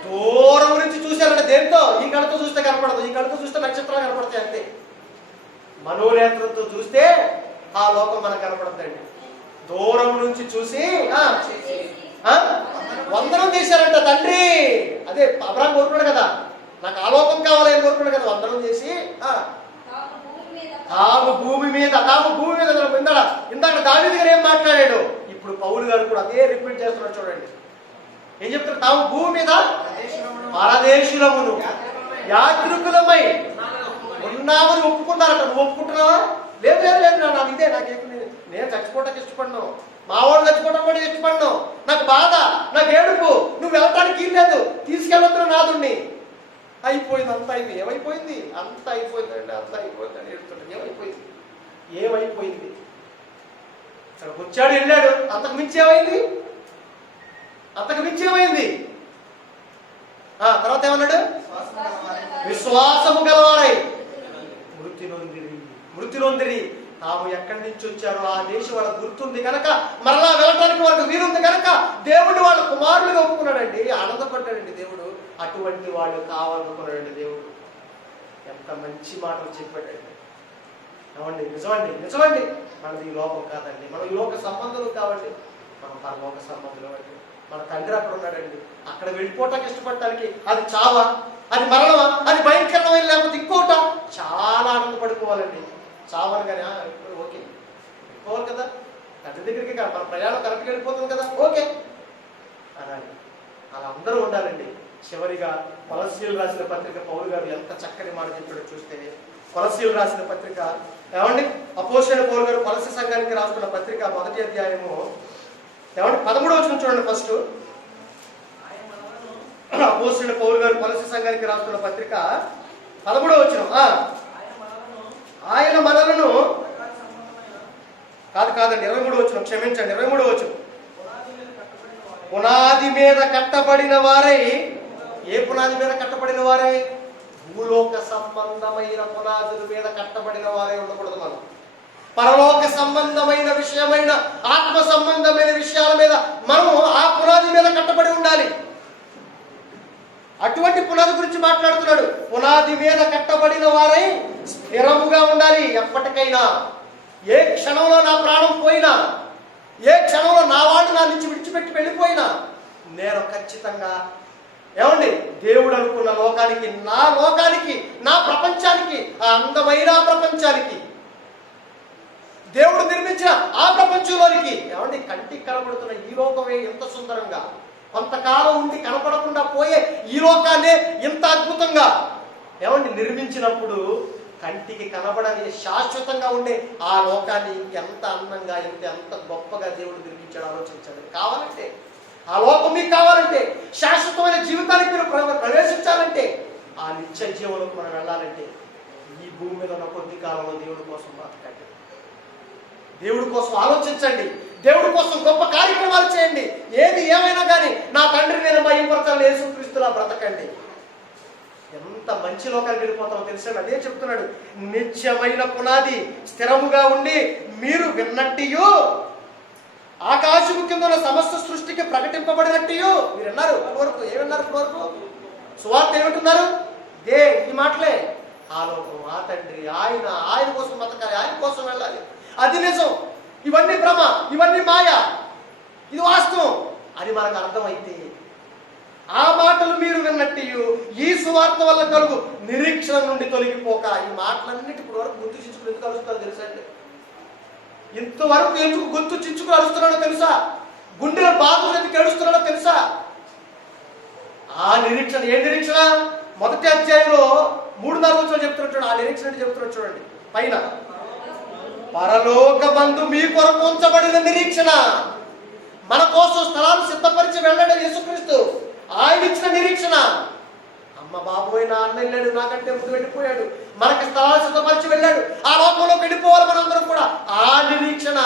దూరం నుంచి చూశారంటే దేంతో? ఈ కళ్ళతో చూస్తే కనపడదు, ఈ కళ్ళతో చూస్తే నక్షత్రాలు కనపడతాయి అంతే. మనోనేత్రంతో చూస్తే ఆ లోకం మనకు కనపడుతుందండి. దూరం నుంచి చూసి వందనం చేశారంట తండ్రి. అదే అబ్రహాం కోరుకున్నాడు కదా, నాకు ఆ లోకం కావాలని కోరుకున్నాడు కదా. వందనం చేసి తాము భూమి మీద ఇందాక దావీదు గారు ఏం మాట్లాడాడు, ఇప్పుడు పౌలు గారు కూడా అదే రిపీట్ చేస్తున్నాడు చూడండి. ఏం చెప్తారు? తాము భూమి మీద పరదేశులమును యాత్రికులమై ఉన్నామని ఒప్పుకున్నారట. నువ్వు ఒప్పుకుంటున్నావా? లేదు లేదు లేదు, నాకు ఇదే, నేను చచ్చిపోవటానికి ఇష్టపడ్డాను, మా వాళ్ళు చచ్చిపోవడం కూడా ఇష్టపడ్డాను, నాకు బాధ, నాకు ఏడుపు, నువ్వు వెళ్ళటానికి లేదు, తీసుకెళ్ళొద్దు నాదుణ్ణి. అయిపోయింది, అంత అయిపోయింది. ఏమైపోయింది? అంత అయిపోయిందండి, అంత అయిపోయిందని ఏడుతుంటే ఏమైపోయింది? ఇక్కడికి వచ్చాడు, వెళ్ళాడు, అంతకు మించి ఏమైంది? తర్వాత ఏమన్నాడు? విశ్వాసము గలవారై మృతి నొందిరి. తాము ఎక్కడి నుంచి వచ్చారో ఆ దేశం వాళ్ళకు గుర్తుంది కనుక మరలా వెళ్ళటానికి వాళ్ళకి వీలుంది కనుక దేవుడు వాళ్ళ కుమారులుగా ఒప్పుకున్నాడండి. ఆనందపడ్డాడండి దేవుడు. అటువంటి వాళ్ళు కావాలనుకున్నాడండి దేవుడు. ఎంత మంచి మాటలు చెప్పాడండి. ఏమండి? నిజమండి, నిజమండి. మనది ఈ లోకం కాదండి, మనం ఈ లోక సంబంధులు కాబట్టి మనం పరలోక సంబంధులు అండి. మన తండ్రి అక్కడ ఉన్నాడండి. అక్కడ వెళ్ళిపోవటానికి ఇష్టపడటానికి అది చావా, అది మరణమా, అది భయంకరమైన, లేకపోతే ఇంకోట చాలా ఆనందపడిపోవాలండి. చావని కానీ ఇప్పుడు ఓకే వెళ్ళిపోవాలి కదా, తండ్రి దగ్గరికి మన ప్రయాణం కరెక్ట్గా వెళ్ళిపోతుంది కదా, ఓకే అనాలి. అలా అందరూ ఉండాలండి. చివరిగా కొలస్సీలు రాసిన పత్రిక పౌలు గారు ఎంత చక్కని మాట చెప్పాడో చూస్తే, కొలస్సీలు రాసిన పత్రిక ఏమండి, అపోస్తలుడైన పౌలు గారు కొలస్సీ సంఘానికి రాస్తున్న పత్రిక 1వ అధ్యాయము ఏమండి 13వ వచనం చూడండి. ఫస్ట్ అపోస్తలుడైన పౌలు గారు కొలస్సీ సంఘానికి రాస్తున్న పత్రిక 13వ వచనం. ఆయన మనలను కాదండి 23వ వచనం, క్షమించండి 23వ వచనం. పునాది మీద కట్టబడిన వారై, ఏ పునాది మీద కట్టబడిన వారై? భూలోక సంబంధమైన పునాదుల మీద కట్టబడిన వారే ఉండకూడదు. మనం పరలోక సంబంధమైన విషయమైన, ఆత్మ సంబంధమైన విషయాల మీద మనము ఆ పునాది మీద కట్టబడి ఉండాలి. అటువంటి పునాది గురించి మాట్లాడుతున్నాడు. పునాది మీద కట్టబడిన వారై స్థిరముగా ఉండాలి. ఎప్పటికైనా, ఏ క్షణంలో నా ప్రాణం పోయినా, ఏ క్షణంలో నా వాడు నా నుంచి విడిచిపెట్టి వెళ్ళిపోయినా, నేను ఖచ్చితంగా ఏమండి దేవుడు అనుకున్న లోకానికి, నా లోకానికి, నా ప్రపంచానికి, ఆ అందమైన ప్రపంచానికి, దేవుడు నిర్మించిన ఆ ప్రపంచంలోనికి, ఏమండి కంటికి కనబడుతున్న ఈ లోకమే ఎంత సుందరంగా, కొంతకాలం ఉండి కనపడకుండా పోయే ఈ లోకాన్ని ఇంత అద్భుతంగా ఏమండి నిర్మించినప్పుడు, కంటికి కనబడని శాశ్వతంగా ఉండే ఆ లోకాన్ని ఇంకెంత అందంగా, ఎంత గొప్పగా దేవుడు నిర్మించాడు ఆలోచించండి. కావాలంటే ఆ లోకం మీకు కావాలంటే, శాశ్వతమైన జీవితానికి మీరు ప్రవేశించాలంటే, ఆ నిత్య జీవనంలోకి మనం వెళ్ళాలంటే, ఈ భూమి మీద ఉన్న కొద్ది కాలంలో దేవుడి కోసం బ్రతకండి, దేవుడి కోసం ఆలోచించండి, దేవుడి కోసం గొప్ప కార్యక్రమాలు చేయండి. ఏది ఏమైనా కానీ నా తండ్రి నేను మహిమపరచాలని యేసుక్రీస్తులా బ్రతకండి. ఎంత మంచి లోకానికి వెళ్ళిపోతామో తెలుసా? అదే చెప్తున్నాడు. నిత్యమైన పునాది స్థిరముగా ఉండి మీరు విన్నట్టు ఆకాశము కింద ఉన్న సమస్త సృష్టికి ప్రకటింపబడినట్టు మీరు విన్నారు. వరకు ఏమన్నారు? వరకు సువార్త ఏమంటున్నారు? ఈ మాటలే. ఆ లోకం, ఆ తండ్రి, ఆయన కోసం బతకాలి, ఆయన కోసం వెళ్ళాలి. అది నిజం, ఇవన్నీ భ్రమ, ఇవన్నీ మాయ, ఇది వాస్తవం అని మనకు అర్థమైతే, ఆ మాటలు మీరు విన్నట్టు ఈ సువార్త వల్ల కలుగు నిరీక్షణ నుండి తొలగిపోక, ఈ మాటలన్నిటి ఇప్పుడు వరకు గుర్తు చించుకుని ఎందుకు కలుస్తారో తెలుసా అండి? ఇంతవరకు ఎందుకు గొంతు చించుకుని అరుస్తున్నాడో తెలుసా? గుండెల బాధలు ఎందుకు ఏడుస్తున్నాడో తెలుసా? ఆ నిరీక్షణ, ఏ నిరీక్షణ? 1వ అధ్యాయంలో 3-4 వచనాలు చెప్తున్నాడు చూడండి. ఆ నిరీక్షణ చెప్తున్నాడు చూడండి పైన. పరలోకమందు మీ కొరకు ఉంచబడిన నిరీక్షణ, మన కోసం స్థలాలు సిద్ధపరిచి వెళ్ళడం యేసుక్రీస్తు ఆయన ఇచ్చిన నిరీక్షణ. అమ్మ బాబోయ్, నా అన్న వెళ్ళాడు, నాకంటే ముందు వెళ్ళిపోయాడు, మనకి స్థలాలు సిద్ధపరిచి వెళ్ళాడు, ఆ లోకంలోకి వెళ్ళిపోవాలి మనందరం కూడా. ఆ నిరీక్షణ.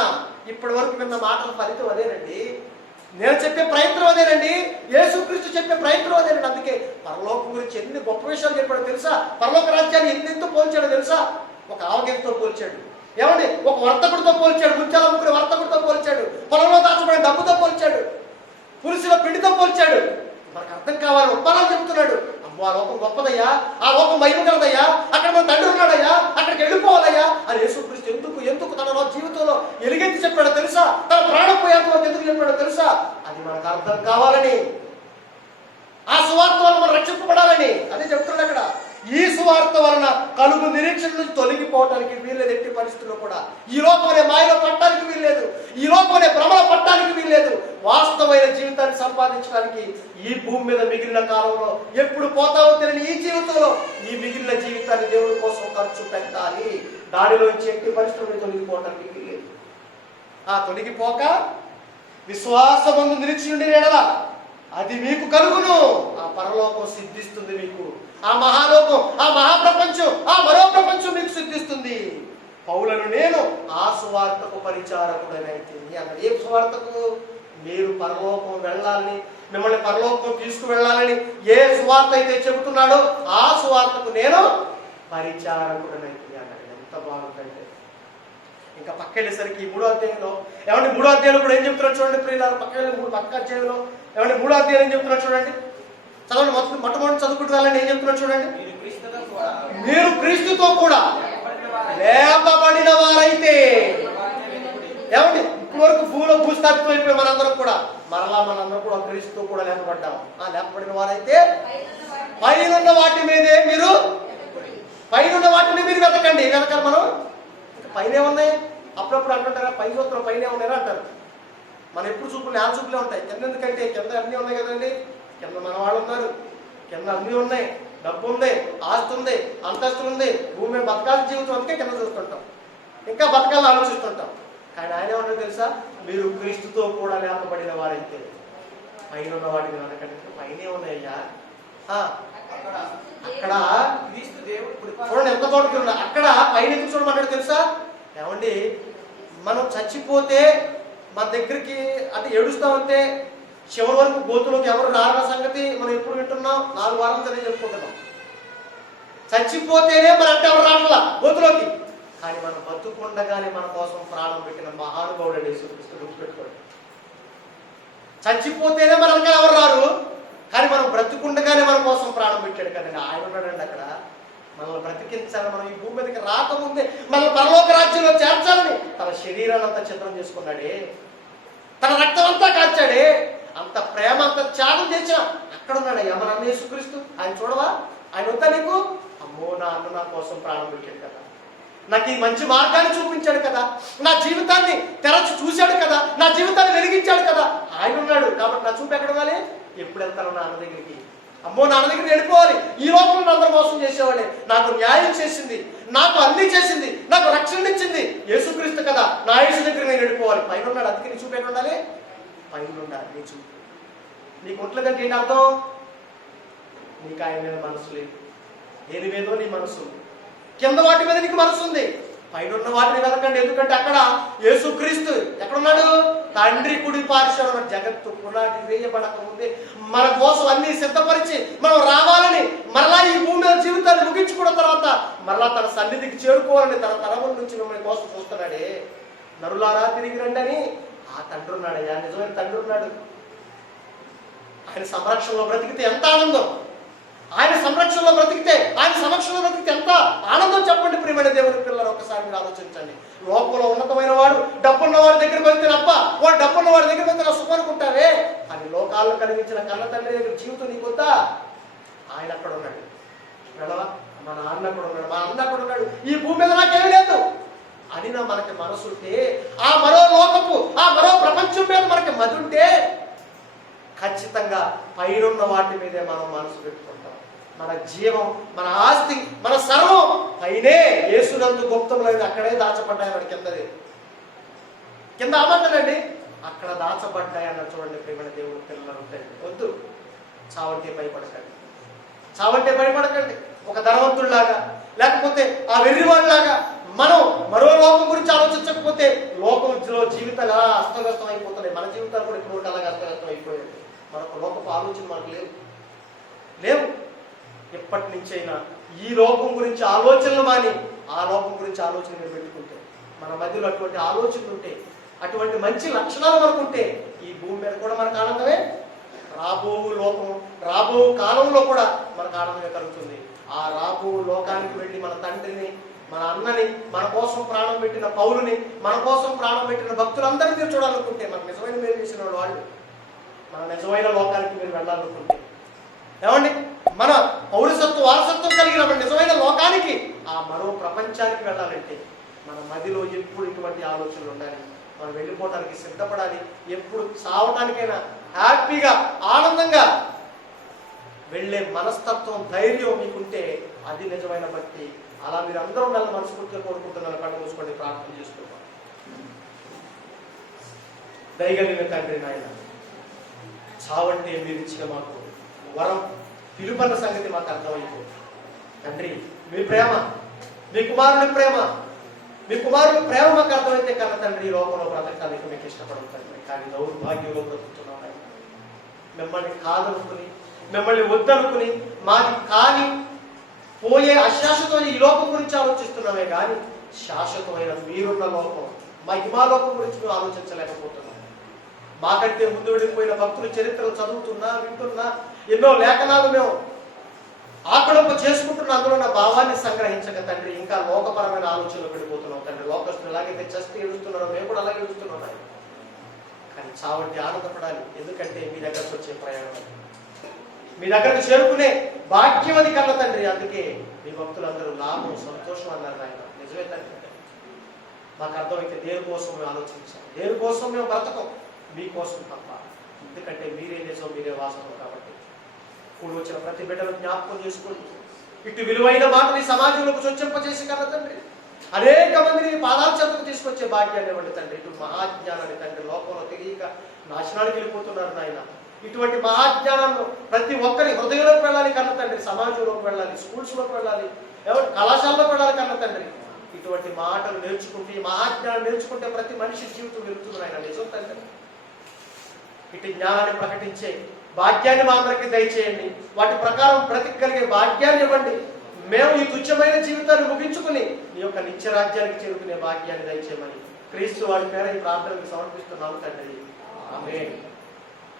ఇప్పటి వరకు విన్న మాటల ఫలితం అదేనండి, నేను చెప్పే ప్రయత్నం అదేనండి, యేసుక్రీస్తు చెప్పే ప్రయత్నం అదేనండి. అందుకే పరలోకం గురించి ఎన్ని గొప్ప విషయాలు చెప్పాడో తెలుసా? పరలోక రాజ్యాన్ని ఎన్నెంతో పోల్చాడో తెలుసా? ఒక ఆవగింతో పోల్చాడు, ఏమండి ఒక వర్తకుడితో పోల్చాడు, ముత్యాల ముగ్గురు వర్తకుడితో పోల్చాడు, పొలంలో దాచబడిన డబ్బుతో పోల్చాడు, పురుషుల పిండితో పోల్చాడు. మనకు అర్థం కావాలి, ఉత్పన్నాలు చెప్తున్నాడు. అమ్మో, ఆ లోకం గొప్పదయ్యా, ఆ లోకం మహిమ కలదయ్యా, అక్కడ మన తండ్రి ఉన్నాడయ్యా, అక్కడికి వెళ్ళిపోవాలయ్యా అని యేసుక్రీస్తు ఎందుకు తన జీవితంలో ఎలుగెత్తి చెప్పాడో తెలుసా? తన ప్రాణం పోయేంతవరకు ఎందుకు చెప్పాడో తెలుసా? అది మనకు అర్థం కావాలని, ఆ సువార్త వల్ల మనం రక్షింపబడాలని. అదే చెప్తున్నాడు అక్కడ. ఈ సువార్త వలన కలుగు నిరీక్షణ నుంచి తొలగిపోవటానికి వీల్లేదు. ఎట్టి పరిస్థితుల్లో కూడా ఈ లోకమనే మాయలో పట్టడానికి వీల్లేదు, ఈ లోకమనే భ్రమలో పట్టడానికి వీల్లేదు. వాస్తవమైన జీవితాన్ని సంపాదించడానికి ఈ భూమి మీద మిగిలిన కాలంలో, ఎప్పుడు పోతావో తెలియని ఈ జీవితంలో, ఈ మిగిలిన జీవితాన్ని దేవుడి కోసం ఖర్చు పెట్టాలి. దానిలోంచి ఎట్టి పరిస్థితుల్లో తొలగిపోవటానికి వీల్లేదు. ఆ తొలగిపోక విశ్వాసమందు నిరీక్షణ ఎడల అది మీకు కలుగును. ఆ పరలోకం సిద్ధిస్తుంది మీకు, ఆ మహాలోకం, ఆ మహాప్రపంచం, ఆ మరో ప్రపంచం మీకు సిద్ధిస్తుంది. పౌలను నేను ఆ సువార్తకు పరిచారకుడనైతే అన్నాడు. ఏ సువార్తకు? మీరు పరలోకం వెళ్ళాలని, మిమ్మల్ని పరలోకం తీసుకువెళ్ళాలని ఏ సువార్త అయితే చెబుతున్నాడో ఆ సువార్తకు నేను పరిచారకుడనైతే అన్నాడు. ఎంత బాగుందంటే, ఇంకా పక్కెళ్ళేసరికి 3వ అధ్యాయంలో ఏమంటే 3వ అధ్యాయంలో కూడా ఏం చెప్తున్నాడు చూడండి ప్రియులారా. పక్క అధ్యాయంలో ఏమంటే 3వ అధ్యాయం ఏం చెప్తున్నాడు చూడండి. చదవండి, మొట్టమొదటి చదువుకుంటూ వెళ్ళండి. ఏం చెప్తున్నాడు చూడండి. మీరు క్రీస్తుతో కూడా లేపబడిన వారైతే. ఏమండి, ఇప్పుడు వరకు భూమిలో భూస్థాపితం అయిపోయి మనందరం కూడా మనందరం కూడా క్రీస్తు కూడా లేపబడ్డాం. లేపబడిన వారైతే పైనున్న వాటి మీదే మీరు వెతకండి. వెతకాలి మనం. పైనే ఉన్నాయి. అప్పుడప్పుడు అంటుంటారా పై సూత్రం పైనే ఉన్నాయని అంటారు. మనం ఎప్పుడు చూపులు ఆ చూపులే ఉంటాయి. కింద ఎందుకంటే కింద అన్నీ ఉన్నాయి కదండి. కింద మన వాళ్ళు ఉన్నారు, కింద అన్నీ ఉన్నాయి, డబ్బు ఉంది, ఆస్తి ఉంది, అంతస్తులు ఉంది, భూమి మీద బతకాల్సిన జీవితం అందుకే కింద చూస్తుంటాం, ఇంకా బతకాలని ఆలోచిస్తుంటాం. కానీ ఆయన ఏమంటారు తెలుసా? మీరు క్రీస్తుతో కూడా లేపబడిన వారైతే పైన ఉన్న వాటిని వెనకండి. పైనే ఉన్నాయ్యా. అక్కడ క్రీస్తు దేవుడు చూడండి ఎంత బాగుంటుందా. అక్కడ పైన ఎందుకు చూడమంటాడు తెలుసా? ఏమండి, మనం చచ్చిపోతే మన దగ్గరికి అంటే ఏడుస్తామంటే చివరి వరకు గోతులోకి ఎవరు రారన్న సంగతి మనం ఎప్పుడు వింటున్నాం? 4 వారాలు చదివి చెప్పుకుంటున్నాం. చచ్చిపోతేనే మన అంటే ఎవరు రావట్లా గోతులోకి. కానీ మనం బతుకుండగానే మన కోసం ప్రాణం పెట్టిన మహానుభావుడు యేసుక్రీస్తు. గుర్తుపెట్టుకోండి, చచ్చిపోతేనే మనకి ఎవరు రారు, కానీ మనం బ్రతుకుండగానే మన కోసం ప్రాణం పెట్టాడు కదండి. ఆయన ఉన్నాడండి అక్కడ. మనల్ని బ్రతికించాలని, మనం ఈ భూమి మీదకి రాకముందే మనల్ని పరలోక రాజ్యంలో చేర్చాలని తన శరీరాన్ని అంతా చిత్రం చేసుకున్నాడే, తన రక్తం అంతా కాచాడే, అంత ప్రేమ అంత త్యాగం చేసిన అక్కడ ఉన్నాడయ్యా మన అన్న యేసుక్రీస్తు. ఆయన చూడవా? ఆయన వద్దా నీకు? అమ్మో, నా అన్న నా కోసం ప్రాణం పెట్టాడు కదా, నాకు ఈ మంచి మార్గాన్ని చూపించాడు కదా, నా జీవితాన్ని తెరచి చూశాడు కదా, నా జీవితాన్ని వెలిగించాడు కదా. ఆయన ఉన్నాడు కాబట్టి నా చూపు ఎక్కడ ఉండాలి? ఎప్పుడు వెళ్తాను నా అన్న దగ్గరికి? అమ్మో, నాన్న దగ్గరికి వెళ్ళిపోవాలి. ఈ లోకంలో అందరూ మోసం చేసేవాళ్ళే. నాకు న్యాయం చేసింది, నాకు అన్ని చేసింది, నాకు రక్షణ ఇచ్చింది యేసుక్రీస్తు కదా. నా యేసు దగ్గర నేను వెళ్ళిపోవాలి. పైన ఉన్నాడు, అందుకే నీ చూపు ఎక్కడ ఉండాలి? పైన ఉండాలి నీ చూపు. నీకు ఒంట్లకంటే ఏంటి అర్థం? నీకు ఆయన మీద మనసు లేదు. ఏది మీదో నీ మనసు, కింద వాటి మీద నీకు మనసు ఉంది. పైన ఉన్న వాటిని వెతకండి. ఎందుకంటే అక్కడ యేసుక్రీస్తు ఎక్కడున్నాడు? తండ్రి కుడి పార్శ్వన. జగత్తు పునాది వేయబడక ముందే మన కోసం అన్ని సిద్ధపరిచి మనం రావాలని, మరలా ఈ భూమి మీద జీవితాన్ని ముగించుకున్న తర్వాత మరలా తన సన్నిధికి చేరుకోవాలని తన తరముల నుంచి మిమ్మల్ని కోసం చూస్తున్నాడే. నరులారా తిరిగి రండి అని ఆ తండ్రి ఉన్నాడయ్యా, నిజమైన తండ్రి ఉన్నాడు. ఆయన సంరక్షణలో బ్రతికితే ఎంత ఆనందం! ఆయన సంరక్షణలో బ్రతికితే, ఆయన సమక్షంలో బ్రతికితే ఎంత ఆనందం చెప్పండి ప్రియమైన దేవుని పిల్లలు. ఒకసారి మీరు ఆలోచించండి. లోకంలో ఉన్నతమైన వాడు డబ్బున్న వాడి దగ్గర వెళ్తే అబ్బా, వాడు డబ్బున్న వాడి దగ్గర వెళ్తే నా సుఖం అనుకుంటావే. కానీ లోకాలను కలిగించిన కన్న తండ్రి దగ్గర జీవితం నీకు వద్దా? ఆయన అక్కడ ఉన్నాడు. వెళ్ళవా? మన అన్న అక్కడ ఉన్నాడు, మా అన్న అక్కడ ఉన్నాడు. ఈ భూమి మీద నాకేమీ లేదు అని మనకి మనసు ఉంటే, ఆ మరో లోకపు, ఆ మరో ప్రపంచం మీద మనకి మది ఉంటే ఖచ్చితంగా పైనున్న వాటి మీదే మనం మనసు పెట్టుకుంటాం. మన జీవం, మన ఆస్తి, మన సర్వం పైనే యేసునందు గుప్తములైన అక్కడే దాచబడ్డాయి. వాడి కింద అమ్మంటాడండి, అక్కడ దాచబడ్డాయన్న చూడండి ప్రియమైన దేవుడు పిల్లలు ఉంటాయి. వద్దు, చావంటే భయపడకండి, చావంటే భయపడకండి. ఒక ధనవంతుడిలాగా లేకపోతే ఆ వెర్రివాడిలాగా మనం మరో లోకం గురించి ఆలోచించకపోతే లోకంలో జీవితాలు అలా అస్తవ్యస్తం అయిపోతున్నాయి. మన జీవితాలు కూడా ఇప్పుడు అలాగే అస్తవ్యస్తం అయిపోయాయి. మరొక లోకపు ఆలోచన మనకు లేవు. ఎప్పటి నుంచైనా ఈ లోకం గురించి ఆలోచనలు మాని ఆ లోకం గురించి ఆలోచన మీరు పెట్టుకుంటే, మన మధ్యలో అటువంటి ఆలోచనలు ఉంటే, అటువంటి మంచి లక్షణాలు మనకు ఉంటే ఈ భూమి మీద కూడా మనకు ఆనందమే. రాబో కాలంలో కూడా మనకు ఆనందమే కలుగుతుంది. ఆ రాబో లోకానికి వెళ్ళి మన తండ్రిని, మన అన్నని, మన కోసం ప్రాణం పెట్టిన పౌరుని, మన కోసం ప్రాణం పెట్టిన భక్తులందరినీ మీరు చూడాలనుకుంటే, మన నిజమైన మేలు చేసిన వాళ్ళు, మన నిజమైన లోకానికి మీరు వెళ్ళాలనుకుంటే, ఏమండి మన పౌరసత్వం వారసత్వం కలిగిన మన నిజమైన లోకానికి, ఆ మరో ప్రపంచానికి వెళ్ళాలంటే మన మదిలో ఎప్పుడు ఇటువంటి ఆలోచనలు ఉండాలి. మనం వెళ్ళిపోవడానికి సిద్ధపడాలి. ఎప్పుడు చావటానికైనా హ్యాపీగా ఆనందంగా వెళ్ళే మనస్తత్వం, ధైర్యం మీకుంటే అది నిజమైన భక్తి. అలా మీరు అందరూ నన్ను మనస్ఫూర్తిగా కోరుకుంటున్నారు. కళ్ళు మూసుకొని ప్రార్థన చేసుకుంటాం. దయగలిగిన తండ్రి నాయన, చావంటే మీరు ఇచ్చిన మాకు వరం, పిలుపన్న సంగతి మాకు అర్థమైంది తండ్రి. మీ ప్రేమ, మీ కుమారుని ప్రేమ మాకు అర్థమైతే కన్నా తండ్రి ఈ లోకంలో బ్రతకానికి మీకు ఇష్టపడుతుంది. కానీ దౌర్భాగ్యంలో బ్రతుకుతున్నాం. మిమ్మల్ని కాదనుకుని, మిమ్మల్ని వద్దనుకుని, మాది కాని పోయే అశాశ్వతమైన ఈ లోకం గురించి ఆలోచిస్తున్నామే కానీ శాశ్వతమైన మీరున్న లోకం, మహిమాలోకం గురించి మేము ఆలోచించలేకపోతున్నాం. మాకంటే ముందు వెళ్ళిపోయిన భక్తుల చరిత్రలు చదువుతున్నా, వింటున్నా, ఎన్నో లేఖనాలు మేము ఆకలింపు చేసుకుంటున్న అందులో ఉన్న భావాన్ని సంగ్రహించక తండ్రి ఇంకా లోకపరమైన ఆలోచనలు పడిపోతున్నాం తండ్రి. లోకస్తులు ఎలాగైతే చస్తే ఏడుస్తున్నారో మేము కూడా అలాగే ఏడుస్తున్నాం నాయన. కానీ చావంటి ఆనందపడాలి, ఎందుకంటే మీ దగ్గరకు వచ్చే ప్రయాణం, మీ దగ్గరకు చేరుకునే భాగ్యం అది కన్న తండ్రి. అందుకే మీ భక్తులందరూ లాభం సంతోషం అన్నారు నాయన. నిజమే తండ్రి, మాకు అర్థమైతే దేని కోసం మేము ఆలోచించాం, దేని కోసం మేము బ్రతకం, మీకోసం తప్ప. ఎందుకంటే మీరే నిజం, మీరే వాస్తవం. కాబట్టి కూడి వచ్చిన ప్రతి బిడ్డను జ్ఞాపకం చేసుకోండి. ఇటు విలువైన మాటలు ఈ సమాజంలోకి చొచ్చింపజేసి కన్న తండ్రి అనేక మందిని పాదాల చెంతకు తీసుకొచ్చే భాగ్యాన్ని ఇవ్వండి తండ్రి. ఇటు మహాజ్ఞానాన్ని తండ్రి లోకంలో తెలియక నాశనానికి వెళ్ళిపోతున్నారు నాయన. ఇటువంటి మహాజ్ఞానాన్ని ప్రతి ఒక్కరి హృదయంలోకి వెళ్ళాలి కన్న తండ్రి, సమాజంలోకి వెళ్ళాలి, స్కూల్స్లోకి వెళ్ళాలి, ఎవరు కళాశాలలోకి వెళ్ళాలి కన్న తండ్రి. ఇటువంటి మాటలు నేర్చుకుంటే, ఈ మహాజ్ఞానం నేర్చుకుంటే ప్రతి మనిషి జీవితం వెళుతుంది ఆయన. నిజం తండ్రి, ఇటు జ్ఞానాన్ని ప్రకటించే భాగ్యాన్ని మా అందరికీ దయచేయండి. వాటి ప్రకారం బ్రతికగలిగే భాగ్యాన్ని ఇవ్వండి. మేము ఈ తుచ్చమైన జీవితాన్ని ముగించుకుని నీ యొక్క నిత్య రాజ్యానికి చేరుకునే భాగ్యాన్ని దయచేయమని క్రీస్తు వారి పేర ఈ ప్రార్థనకు సమర్పిస్తున్నాము తండ్రి.